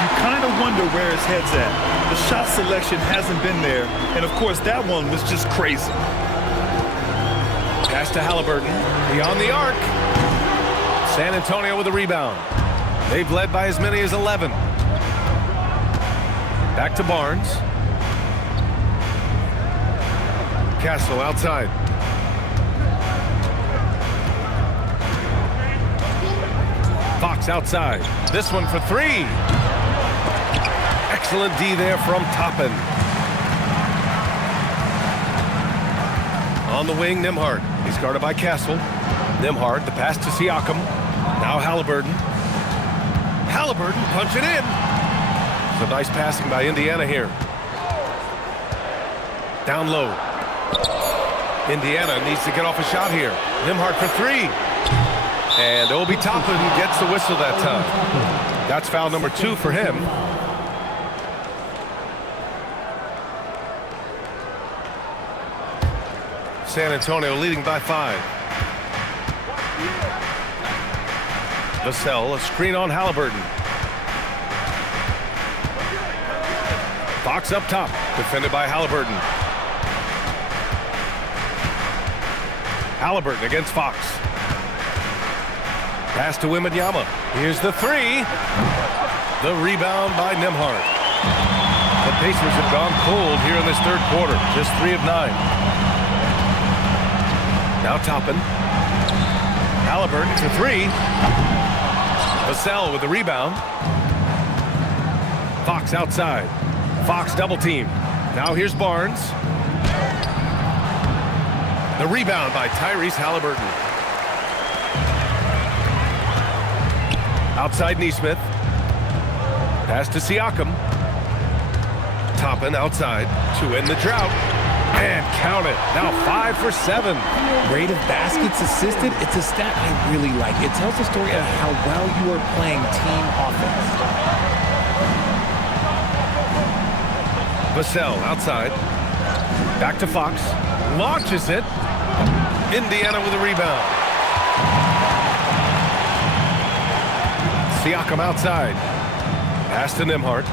You kind of wonder where his head's at. The shot selection hasn't been there, and of course that one was just crazy. Pass to Haliburton. Beyond the arc. San Antonio with a rebound. They've led by as many as 11. Back to Barnes. Castle outside. Fox outside. This one for 3. Excellent D there from Toppin. On the wing, Nembhard. He's guarded by Castle. Nembhard, the pass to Siakam. Now Haliburton. Haliburton punching in. So nice passing by Indiana here. Down low. Indiana needs to get off a shot here. Nembhard for 3. And Obi Toppin gets the whistle that time. That's foul number 2 for him. San Antonio leading by 5. Vassell, a screen on Haliburton. Fox up top, defended by Haliburton. Haliburton against Fox. Pass to Wembanyama. Here's the 3. The rebound by Nembhard. The Pacers have gone cold here in this 3rd quarter. Just 3 of 9. Now Toppin. Haliburton for 3. Vassell with the rebound. Fox outside. Fox double team. Now here's Barnes. The rebound by Tyrese Haliburton. Outside Nesmith. Pass to Siakam. Toppin outside to end the drought. And count it. Now 5 for 7. Rate of baskets assisted, it's a stat I really like. It tells the story of how well you are playing team offense. Vassell outside. Back to Fox. Launches it. Indiana with a rebound. Siakam outside. Pass to Nembhard.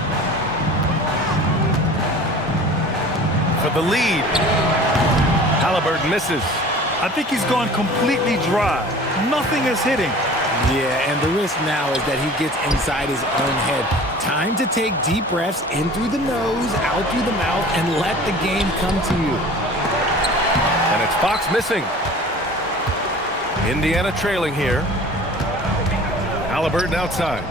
For the lead. Haliburton misses. I think he's gone completely dry. Nothing is hitting. Yeah, and the risk now is that he gets inside his own head. Time to take deep breaths in through the nose, out through the mouth, and let the game come to you. And it's Fox missing. Indiana trailing here. Haliburton outside.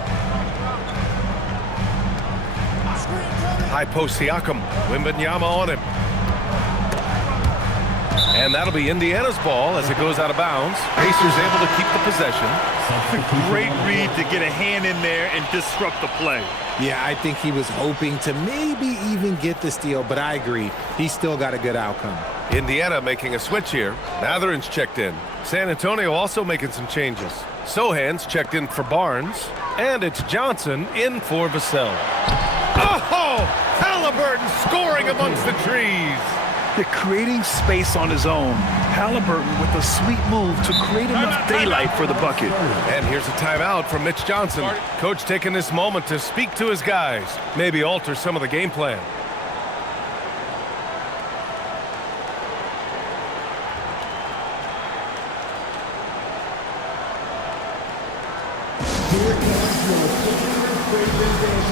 High post Siakam. Wembanyama on him. And that'll be Indiana's ball as it goes out of bounds. Pacers able to keep the possession. Great read to get a hand in there and disrupt the play. Yeah, I think he was hoping to maybe even get the steal, but I agree. He still got a good outcome. Indiana making a switch here. Mathurin's checked in. San Antonio also making some changes. Sohan's checked in for Barnes. And it's Johnson in for Vassell. Oh! Haliburton scoring amongst the trees. They're creating space on his own. Haliburton with a sweet move to create enough daylight for the bucket. And here's a timeout from Mitch Johnson. Coach taking this moment to speak to his guys. Maybe alter some of the game plan. Here comes your favorite dance.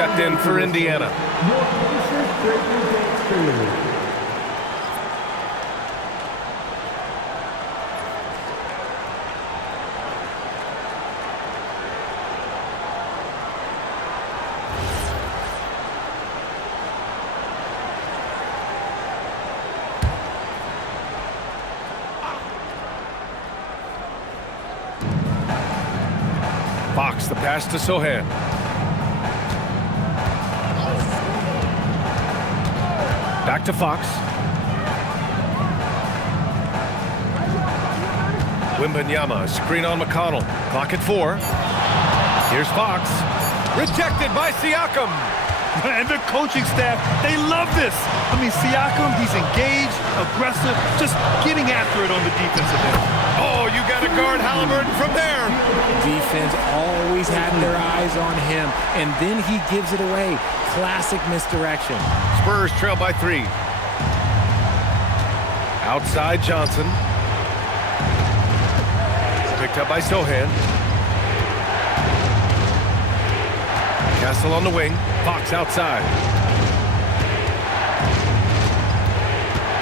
checked in for Indiana. Fox, the pass to Sohan. Back to Fox. Wembanyama, screen on McConnell. Clock at 4. Here's Fox. Rejected by Siakam. And the coaching staff, they love this. I mean, Siakam, he's engaged, aggressive, just getting after it on the defensive end. Oh, you got to guard Haliburton from there. Defense always had their eyes on him, and then he gives it away. Classic misdirection. Spurs trail by 3. Outside Johnson. Picked up by Sohan. Castle on the wing. Fox outside.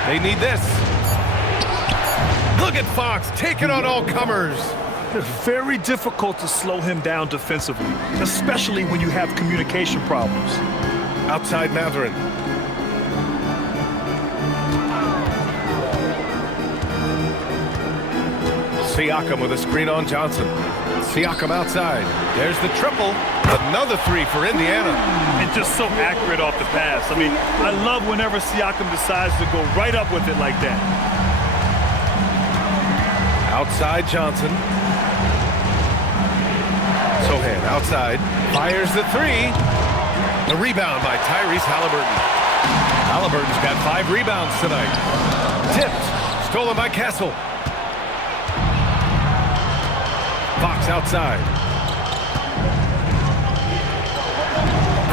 They need this. Look at Fox taking on all comers. It's very difficult to slow him down defensively, especially when you have communication problems. Outside Mathurin. Siakam with a screen on Johnson. Siakam outside. There's the triple. Another 3 for Indiana. And just so accurate off the pass. I mean, I love whenever Siakam decides to go right up with it like that. Outside Johnson. Sohan outside. Fires the 3. The rebound by Tyrese Haliburton. Haliburton's got 5 rebounds tonight. Tipped. Stolen by Castle. Fox outside.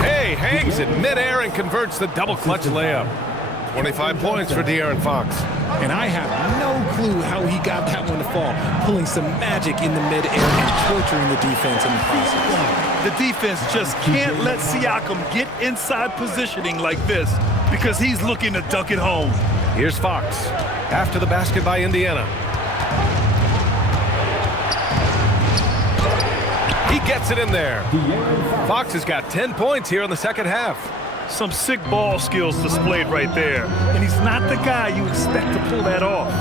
Hey, hangs in midair and converts the double clutch layup. 25 points for De'Aaron Fox. And I have no clue how he got that one to fall, pulling some magic in the midair and torturing the defense in the process. The defense just can't let Siakam get inside positioning like this because he's looking to dunk it home. Here's Fox. After the basket by Indiana. He gets it in there. Fox has got 10 points here in the second half. Some sick ball skills displayed right there. And he's not the guy you expect to pull that off.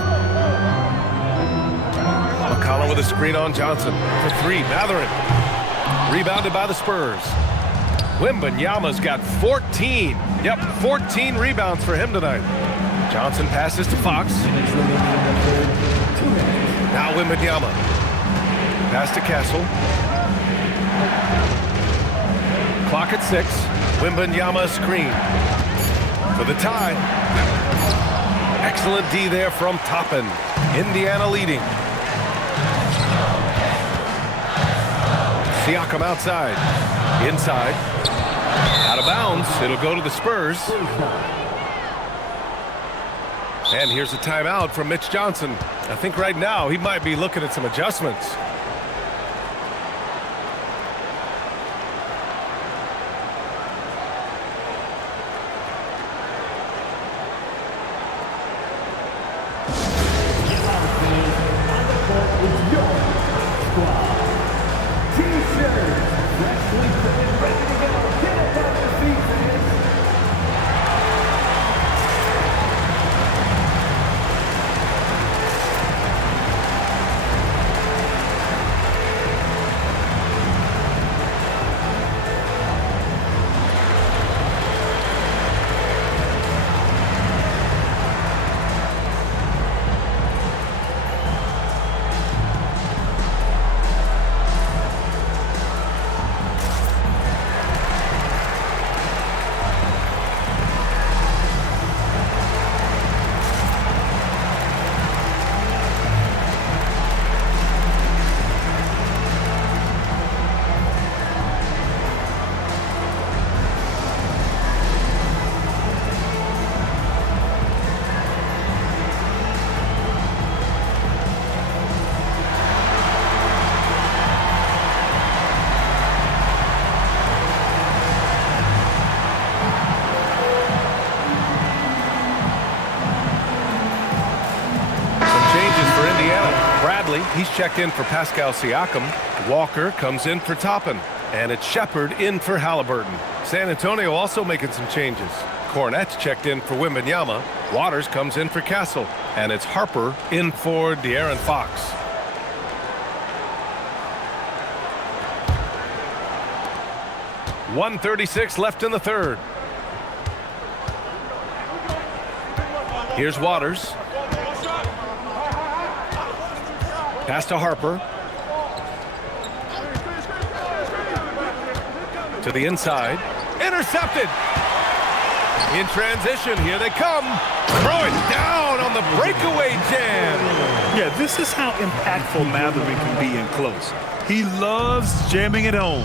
McConnell with a screen on Johnson. For 3, Mathurin. Rebounded by the Spurs. Wembanyama's got 14. Yep, 14 rebounds for him tonight. Johnson passes to Fox. Now Wembanyama. Pass to Castle. Clock at 6. Wembanyama screen for the tie. Excellent D there from Toppin. Indiana leading. Siakam outside. Inside. Out of bounds. It'll go to the Spurs. And here's a timeout from Mitch Johnson. I think right now he might be looking at some adjustments. Bradley, he's checked in for Pascal Siakam. Walker comes in for Toppin. And it's Shepherd in for Haliburton. San Antonio also making some changes. Cornette's checked in for Wembanyama. Waters comes in for Castle. And it's Harper in for De'Aaron Fox. .136 left in the third. Here's Waters. Pass to Harper. To the inside. Intercepted. In transition, here they come. Throw it down on the breakaway jam. Yeah, this is how impactful Mathurin can be in close. He loves jamming it home.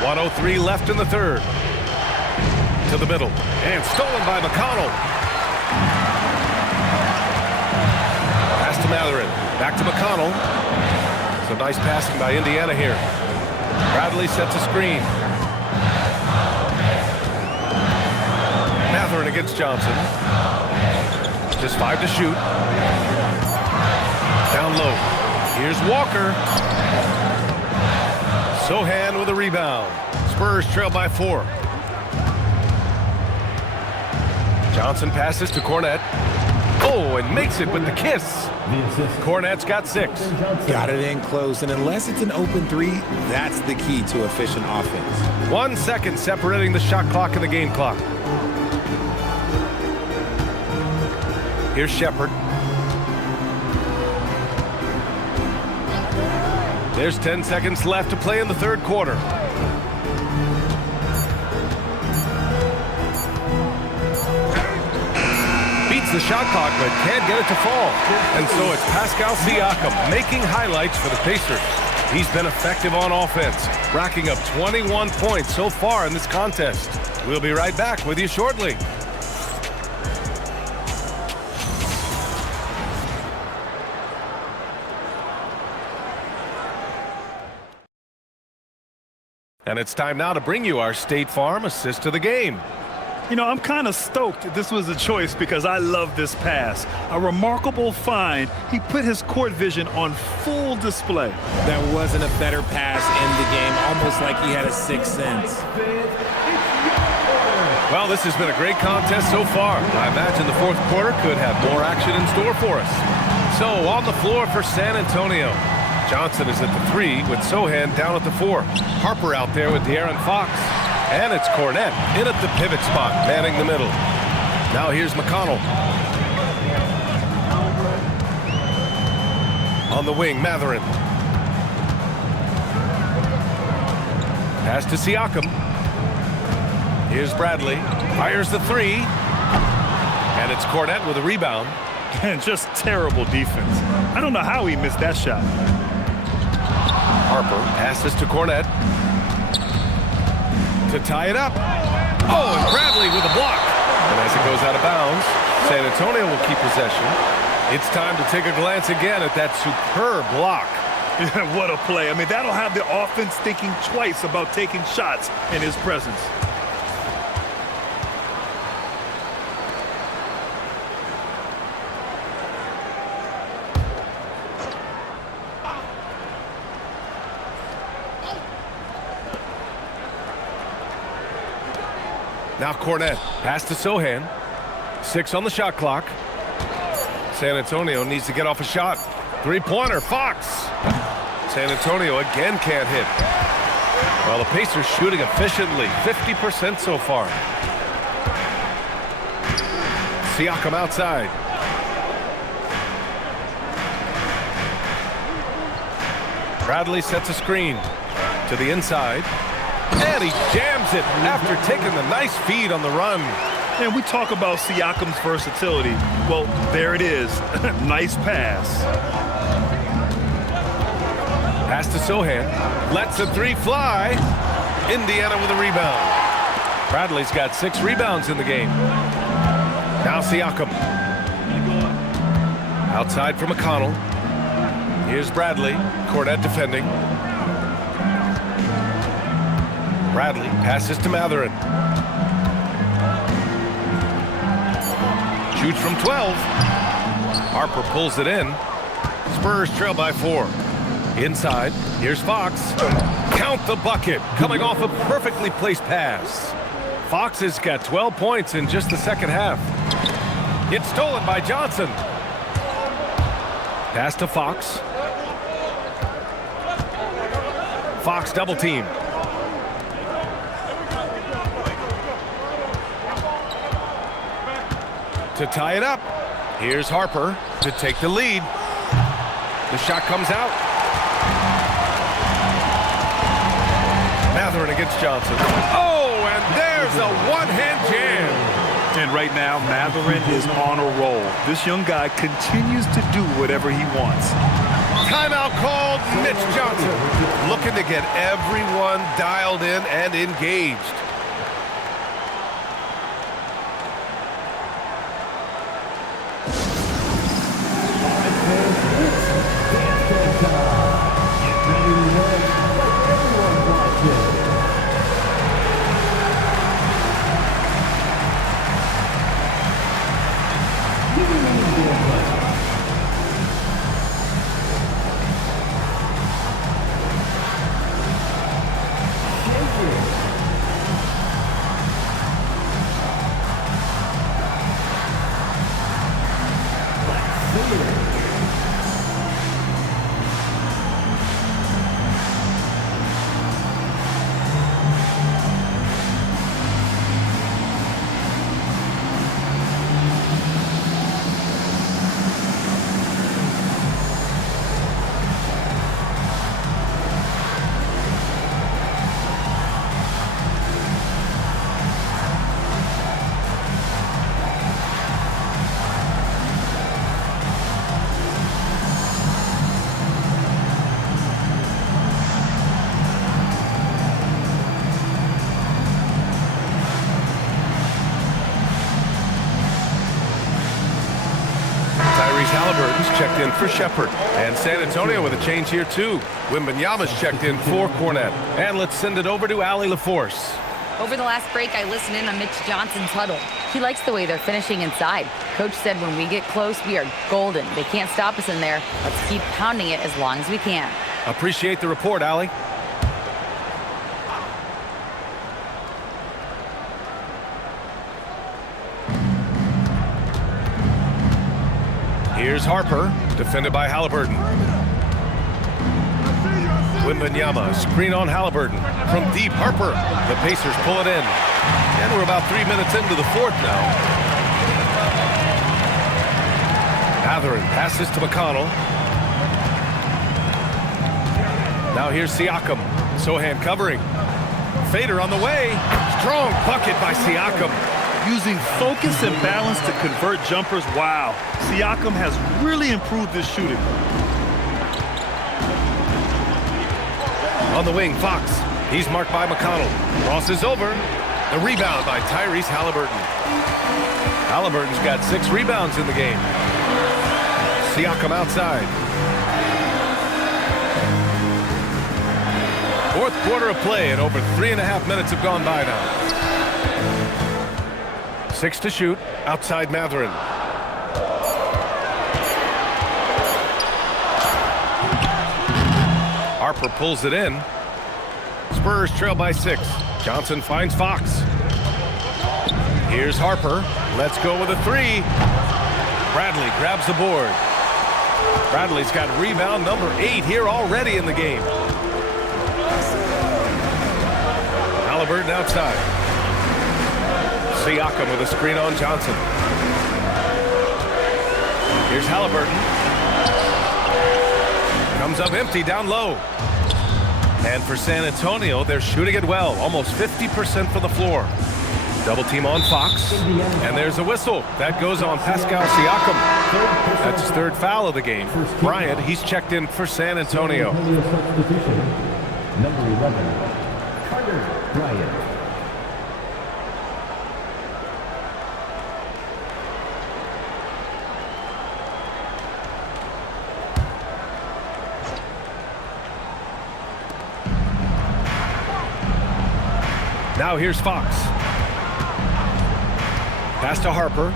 1:03 left in the third. To the middle. And stolen by McConnell. Pass to Mathurin. Back to McConnell. So nice passing by Indiana here. Bradley sets a screen. Mathurin against Johnson. Just 5 to shoot. Down low. Here's Walker. Sohan with a rebound. Spurs trail by 4. Johnson passes to Cornette. Oh, and makes it with the kiss. Cornette's got 6. Got it in close, and unless it's an open 3, that's the key to efficient offense. 1 second separating the shot clock and the game clock. Here's Shepherd. There's 10 seconds left to play in the third quarter. Beats the shot clock, but can't get it to fall. And so it's Pascal Siakam making highlights for the Pacers. He's been effective on offense, racking up 21 points so far in this contest. We'll be right back with you shortly. And it's time now to bring you our State Farm assist of the game. You know, I'm kind of stoked this was a choice because I love this pass. A remarkable find. He put his court vision on full display. There wasn't a better pass in the game, almost like he had a sixth sense. Well, this has been a great contest so far. I imagine the fourth quarter could have more action in store for us. So, on the floor for San Antonio. Johnson is at the 3 with Sohan down at the 4. Harper out there with De'Aaron Fox. And it's Cornette in at the pivot spot, manning the middle. Now here's McConnell. On the wing, Mathurin. Pass to Siakam. Here's Bradley. Fires the 3. And it's Cornette with a rebound. And just terrible defense. I don't know how he missed that shot. Harper passes to Cornette. To tie it up. Oh, and Bradley with a block. And as it goes out of bounds, San Antonio will keep possession. It's time to take a glance again at that superb block. What a play. I mean, that'll have the offense thinking twice about taking shots in his presence. Now Cornette, pass to Sohan. 6 on the shot clock. San Antonio needs to get off a shot. 3-pointer, Fox. San Antonio again can't hit. Well, the Pacers shooting efficiently, 50% so far. Siakam outside. Bradley sets a screen to the inside. And he jams it after taking the nice feed on the run. And we talk about Siakam's versatility. Well, there it is. Nice pass. Pass to Sohan. Lets the 3 fly. Indiana with a rebound. Bradley's got 6 rebounds in the game. Now Siakam. Outside for McConnell. Here's Bradley. Cornette defending. Bradley passes to Mathurin. Shoots from 12. Harper pulls it in. Spurs trail by 4. Inside, here's Fox. Count the bucket, coming off a perfectly placed pass. Fox has got 12 points in just the second half. It's stolen by Johnson. Pass to Fox. Fox double team. To tie it up. Here's Harper to take the lead. The shot comes out. Mathurin against Johnson. Oh, and there's a one-hand jam. And right now, Mathurin is on a roll. This young guy continues to do whatever he wants. Timeout called. Mitch Johnson looking to get everyone dialed in and engaged. Tyrese Haliburton's checked in for Shepherd. And San Antonio with a change here, too. Wembanyama's checked in for Cornette. And let's send it over to Allie LaForce. Over the last break, I listened in on Mitch Johnson's huddle. He likes the way they're finishing inside. Coach said when we get close, we are golden. They can't stop us in there. Let's keep pounding it as long as we can. Appreciate the report, Allie. Here's Harper, defended by Haliburton. Wembanyama, screen on Haliburton. From deep, Harper. The Pacers pull it in. And we're about 3 minutes into the fourth now. Mathurin passes to McConnell. Now here's Siakam. Sohan covering. Fader on the way. Strong bucket by Siakam. Using focus and balance to convert jumpers. Wow. Siakam has really improved this shooting. On the wing, Fox. He's marked by McConnell. Crosses over. The rebound by Tyrese Haliburton. Haliburton's got 6 rebounds in the game. Siakam outside. Fourth quarter of play, and over 3.5 minutes have gone by now. 6 to shoot. Outside Mathurin. Harper pulls it in. Spurs trail by 6. Johnson finds Fox. Here's Harper. Let's go with a 3. Bradley grabs the board. Bradley's got rebound number 8 here already in the game. Haliburton outside. Siakam with a screen on Johnson. Here's Haliburton. Comes up empty down low. And for San Antonio, they're shooting it well. Almost 50% from the floor. Double team on Fox. And there's a whistle. That goes on Pascal Siakam. That's his 3rd foul of the game. Bryant, he's checked in for San Antonio. Number 11, Carter Bryant. Now here's Fox. Pass to Harper.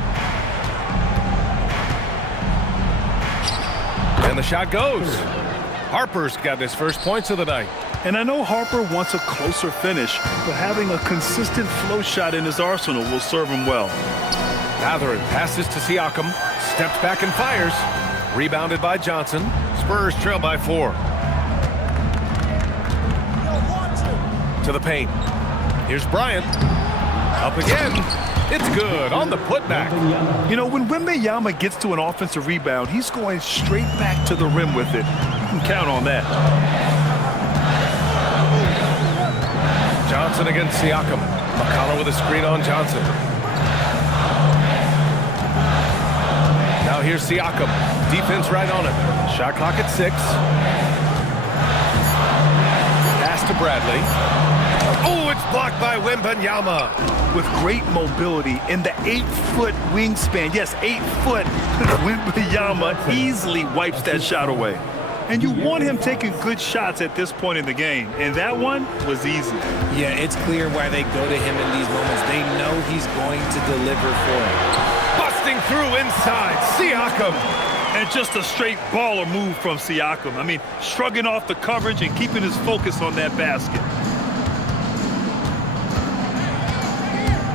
And the shot goes. Harper's got his first points of the night. And I know Harper wants a closer finish, but having a consistent flow shot in his arsenal will serve him well. Mathurin passes to Siakam, steps back and fires. Rebounded by Johnson. Spurs trail by 4. To the paint. Here's Bryant. Up again. It's good on the putback. You know, when Wembanyama gets to an offensive rebound, he's going straight back to the rim with it. You can count on that. Johnson against Siakam. McConnell with a screen on Johnson. Now here's Siakam. Defense right on him. Shot clock at 6. Pass to Bradley. Oh, it's blocked by Wembanyama. With great mobility in the 8-foot wingspan. Yes, 8 foot. Wembanyama easily wipes that shot away. And you want him taking good shots at this point in the game. And that one was easy. Yeah, it's clear why they go to him in these moments. They know he's going to deliver for him. Busting through inside. Siakam. And just a straight baller move from Siakam. I mean, shrugging off the coverage and keeping his focus on that basket.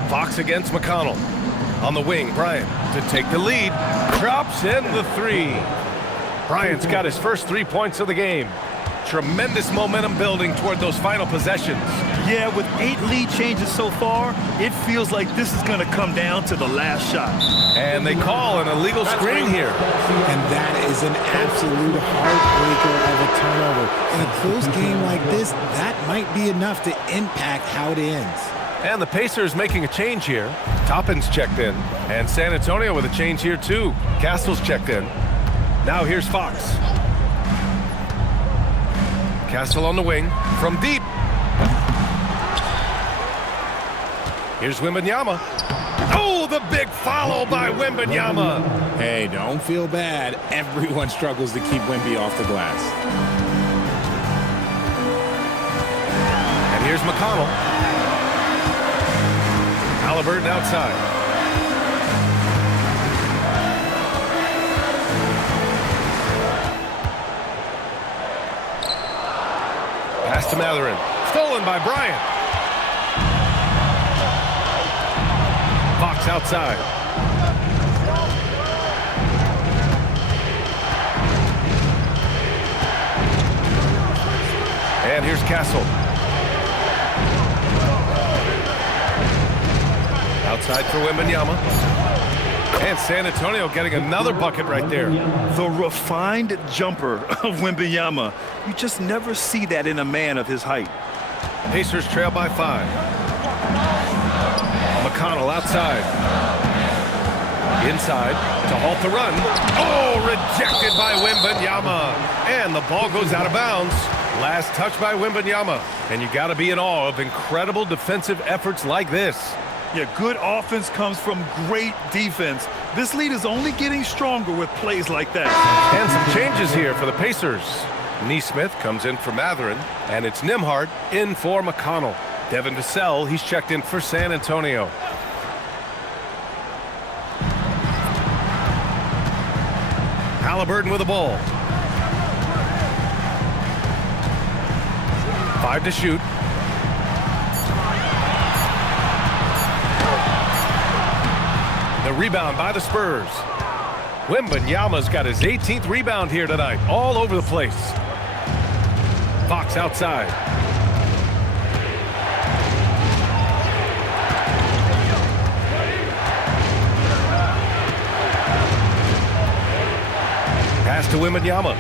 Fox against McConnell. On the wing, Bryant to take the lead. Drops in the 3. Bryant's got his first 3 points of the game. Tremendous momentum building toward those final possessions. Yeah, with 8 lead changes so far, it feels like this is going to come down to the last shot. And they call an illegal screen here. And that is an absolute heartbreaker of a turnover. In a close game like this, that might be enough to impact how it ends. And the Pacers making a change here. Toppin's checked in. And San Antonio with a change here too. Castle's checked in. Now here's Fox. Castle on the wing from deep. Here's Wembanyama. Oh, the big follow by Wembanyama. Hey, don't feel bad. Everyone struggles to keep Wemby off the glass. And here's McConnell. Haliburton outside. Pass to Mathurin. Stolen by Bryant. Fox outside. And here's Castle. Outside for Wembanyama. And San Antonio getting another bucket right there. The refined jumper of Wembanyama. You just never see that in a man of his height. Pacers trail by 5. McConnell outside. Inside to halt the run. Oh, rejected by Wembanyama. And the ball goes out of bounds. Last touch by Wembanyama. And you got to be in awe of incredible defensive efforts like this. Yeah, good offense comes from great defense. This lead is only getting stronger with plays like that. And some changes here for the Pacers. Nesmith comes in for Mathurin, and it's Nembhard in for McConnell. Devin Vassell, he's checked in for San Antonio. Haliburton with the ball. 5 to shoot. The rebound by the Spurs. Wembanyama's got his 18th rebound here tonight, all over the place. Fox outside. Pass to Wembanyama.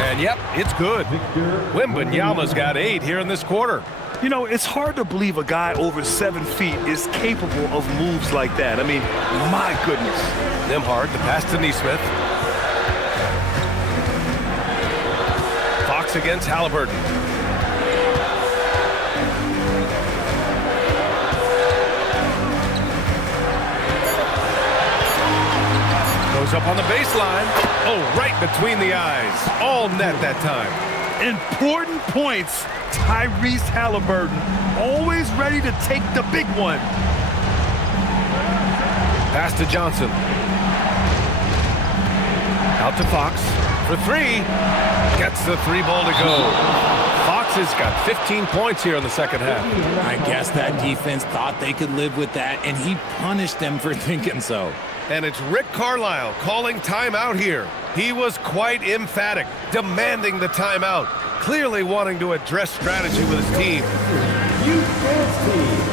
And yep, it's good. Wembanyama's got 8 here in this quarter. You know, it's hard to believe a guy over 7 feet is capable of moves like that. I mean, my goodness. Nembhard, the pass to Nesmith. Fox against Haliburton. Goes up on the baseline. Oh, right between the eyes. All net that time. Important points. Tyrese Haliburton, always ready to take the big one. Pass to Johnson. Out to Fox for three. Gets the three ball to go. Fox has got 15 points here in the second half. I guess that defense thought they could live with that, and he punished them for thinking so. And it's Rick Carlisle calling timeout here. He was quite emphatic, demanding the timeout, clearly wanting to address strategy with his team. Youth dance team.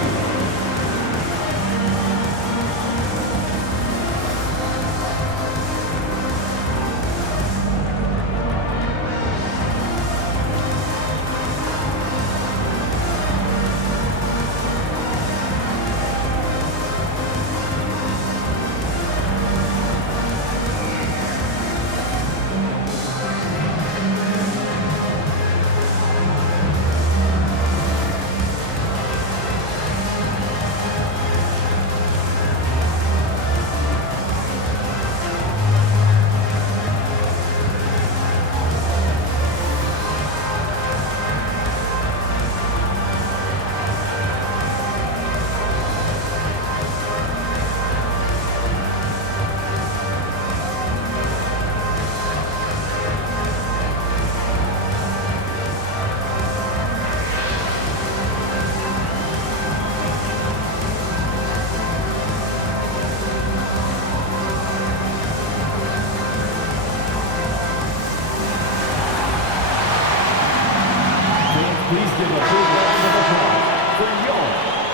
Please give a big round of applause for your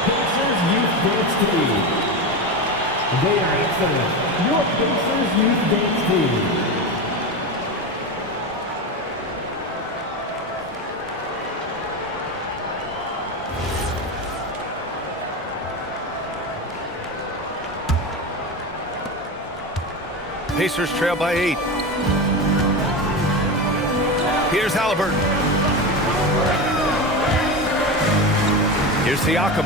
Pacers Youth Dance Team. They are excellent. Your Pacers Youth Dance Team. Pacers trail by 8. Here's Haliburton. Here's Siakam.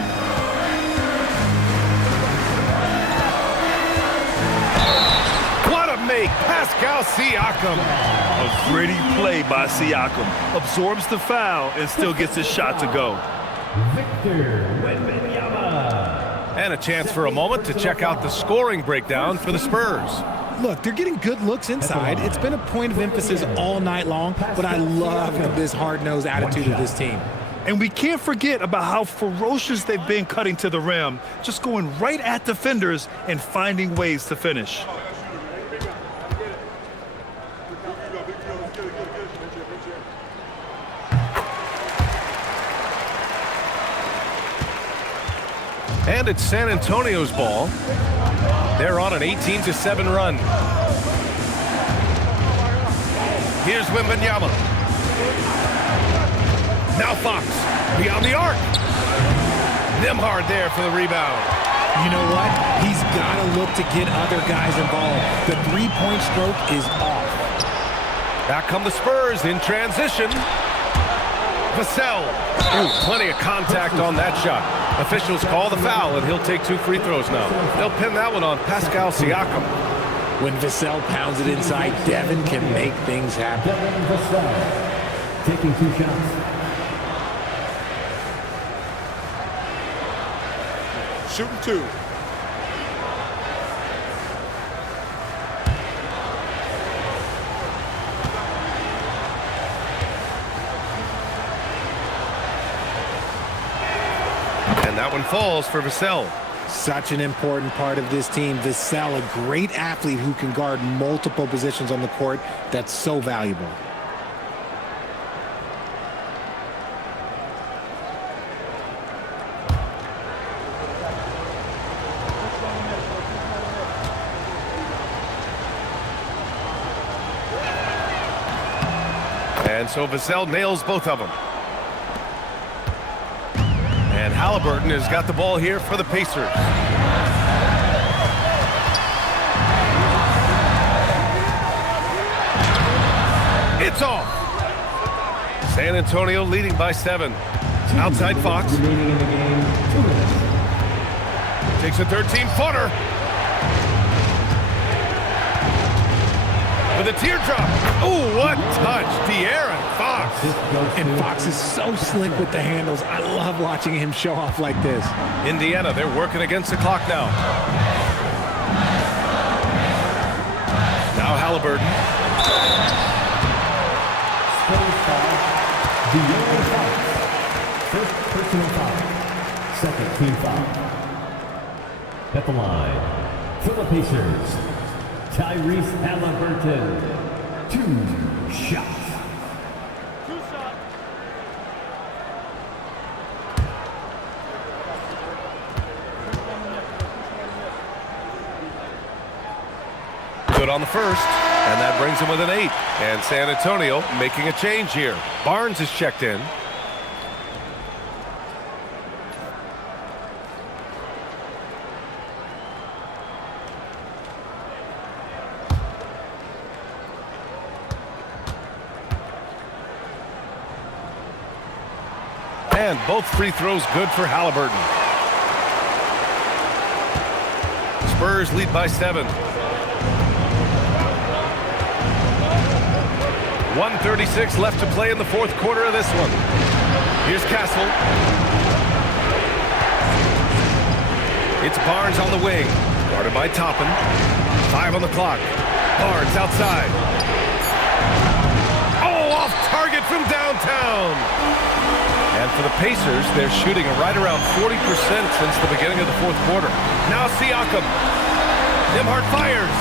What a make, Pascal Siakam. A gritty play by Siakam. Absorbs the foul and still gets his shot to go. Victor Wembanyama. And a chance for a moment to check out the scoring breakdown for the Spurs. Look, they're getting good looks inside. It's been a point of emphasis all night long, but I love this hard-nosed attitude of this team. And we can't forget about how ferocious they've been cutting to the rim, just going right at defenders and finding ways to finish. And it's San Antonio's ball. They're on an 18-7 run. Here's Wembanyama. Now Fox, beyond the arc. Nembhard there for the rebound. You know what? He's got to look to get other guys involved. The three-point stroke is off. Back come the Spurs in transition. Vassell. Ooh, plenty of contact on that shot. Officials call the foul, and he'll take 2 free throws now. They'll pin that one on Pascal Siakam. When Vassell pounds it inside, Devin can make things happen. Devin Vassell taking 2 shots. Shooting 2. And that one falls for Vassell. Such an important part of this team. Vassell, a great athlete who can guard multiple positions on the court. That's so valuable. And so Vassell nails both of them. And Haliburton has got the ball here for the Pacers. It's off. San Antonio leading by 7. Outside Fox. Remaining in the game, 2 minutes. Takes a 13-footer. With a teardrop. Ooh, what touch. De'Aaron Fox. And Fox is so slick with the handles. I love watching him show off like this. Indiana, they're working against the clock now. Now Now Haliburton. Spurs foul. Dylan Harper. First personal foul. Second team foul. At the line, for the Pacers, Tyrese Haliburton. 2 shots. Good on the first, and that brings him with an 8. And San Antonio making a change here. Barnes is checked in. And both free throws good for Haliburton. Spurs lead by 7. 1:36 left to play in the fourth quarter of this one. Here's Castle. It's Barnes on the wing, guarded by Toppin. 5 on the clock. Barnes outside. Oh, off target from downtown. And for the Pacers, they're shooting right around 40% since the beginning of the fourth quarter. Now Siakam. Nimhart fires.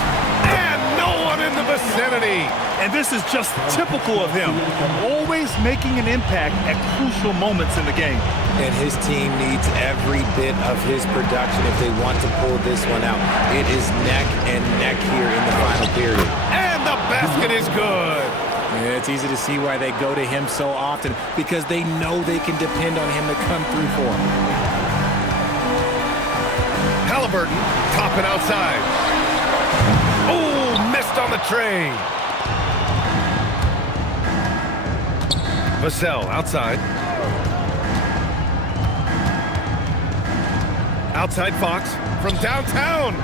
And no one in the vicinity. And this is just typical of him. Always making an impact at crucial moments in the game. And his team needs every bit of his production if they want to pull this one out. It is neck and neck here in the final period. And the basket is good. Yeah, it's easy to see why they go to him so often, because they know they can depend on him to come through for them. Haliburton, Toppin outside. Oh, missed on the tray. Vassell outside. Outside Fox from downtown.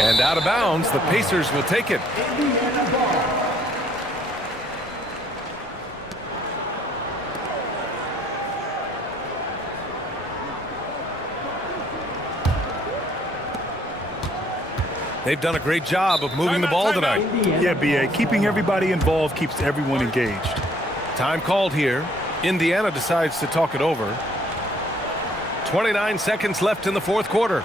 And out of bounds, the Pacers will take it. They've done a great job of moving the ball tonight. Yeah, B.A. Keeping everybody involved keeps everyone engaged. Time called here. Indiana decides to talk it over. 29 seconds left in the fourth quarter.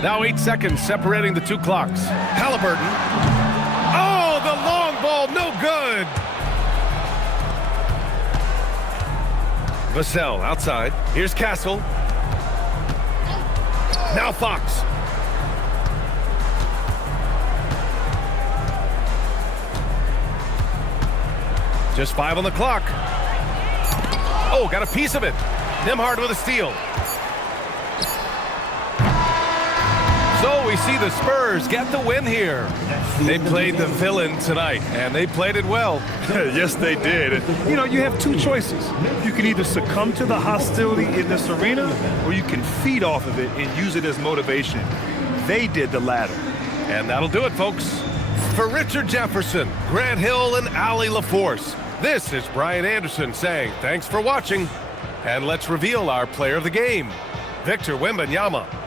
Now 8 seconds separating the two clocks. Haliburton. Oh, the long ball, no good. Vassell outside. Here's Castle. Now Fox. Just 5 on the clock. Oh, got a piece of it. Nimhart with a steal. So we see the Spurs get the win here. They played the villain tonight, and they played it well. Yes, they did. You know, you have two choices. You can either succumb to the hostility in this arena, or you can feed off of it and use it as motivation. They did the latter. And that'll do it, folks. For Richard Jefferson, Grant Hill, and Allie LaForce, this is Brian Anderson saying thanks for watching. And let's reveal our player of the game, Victor Wembanyama.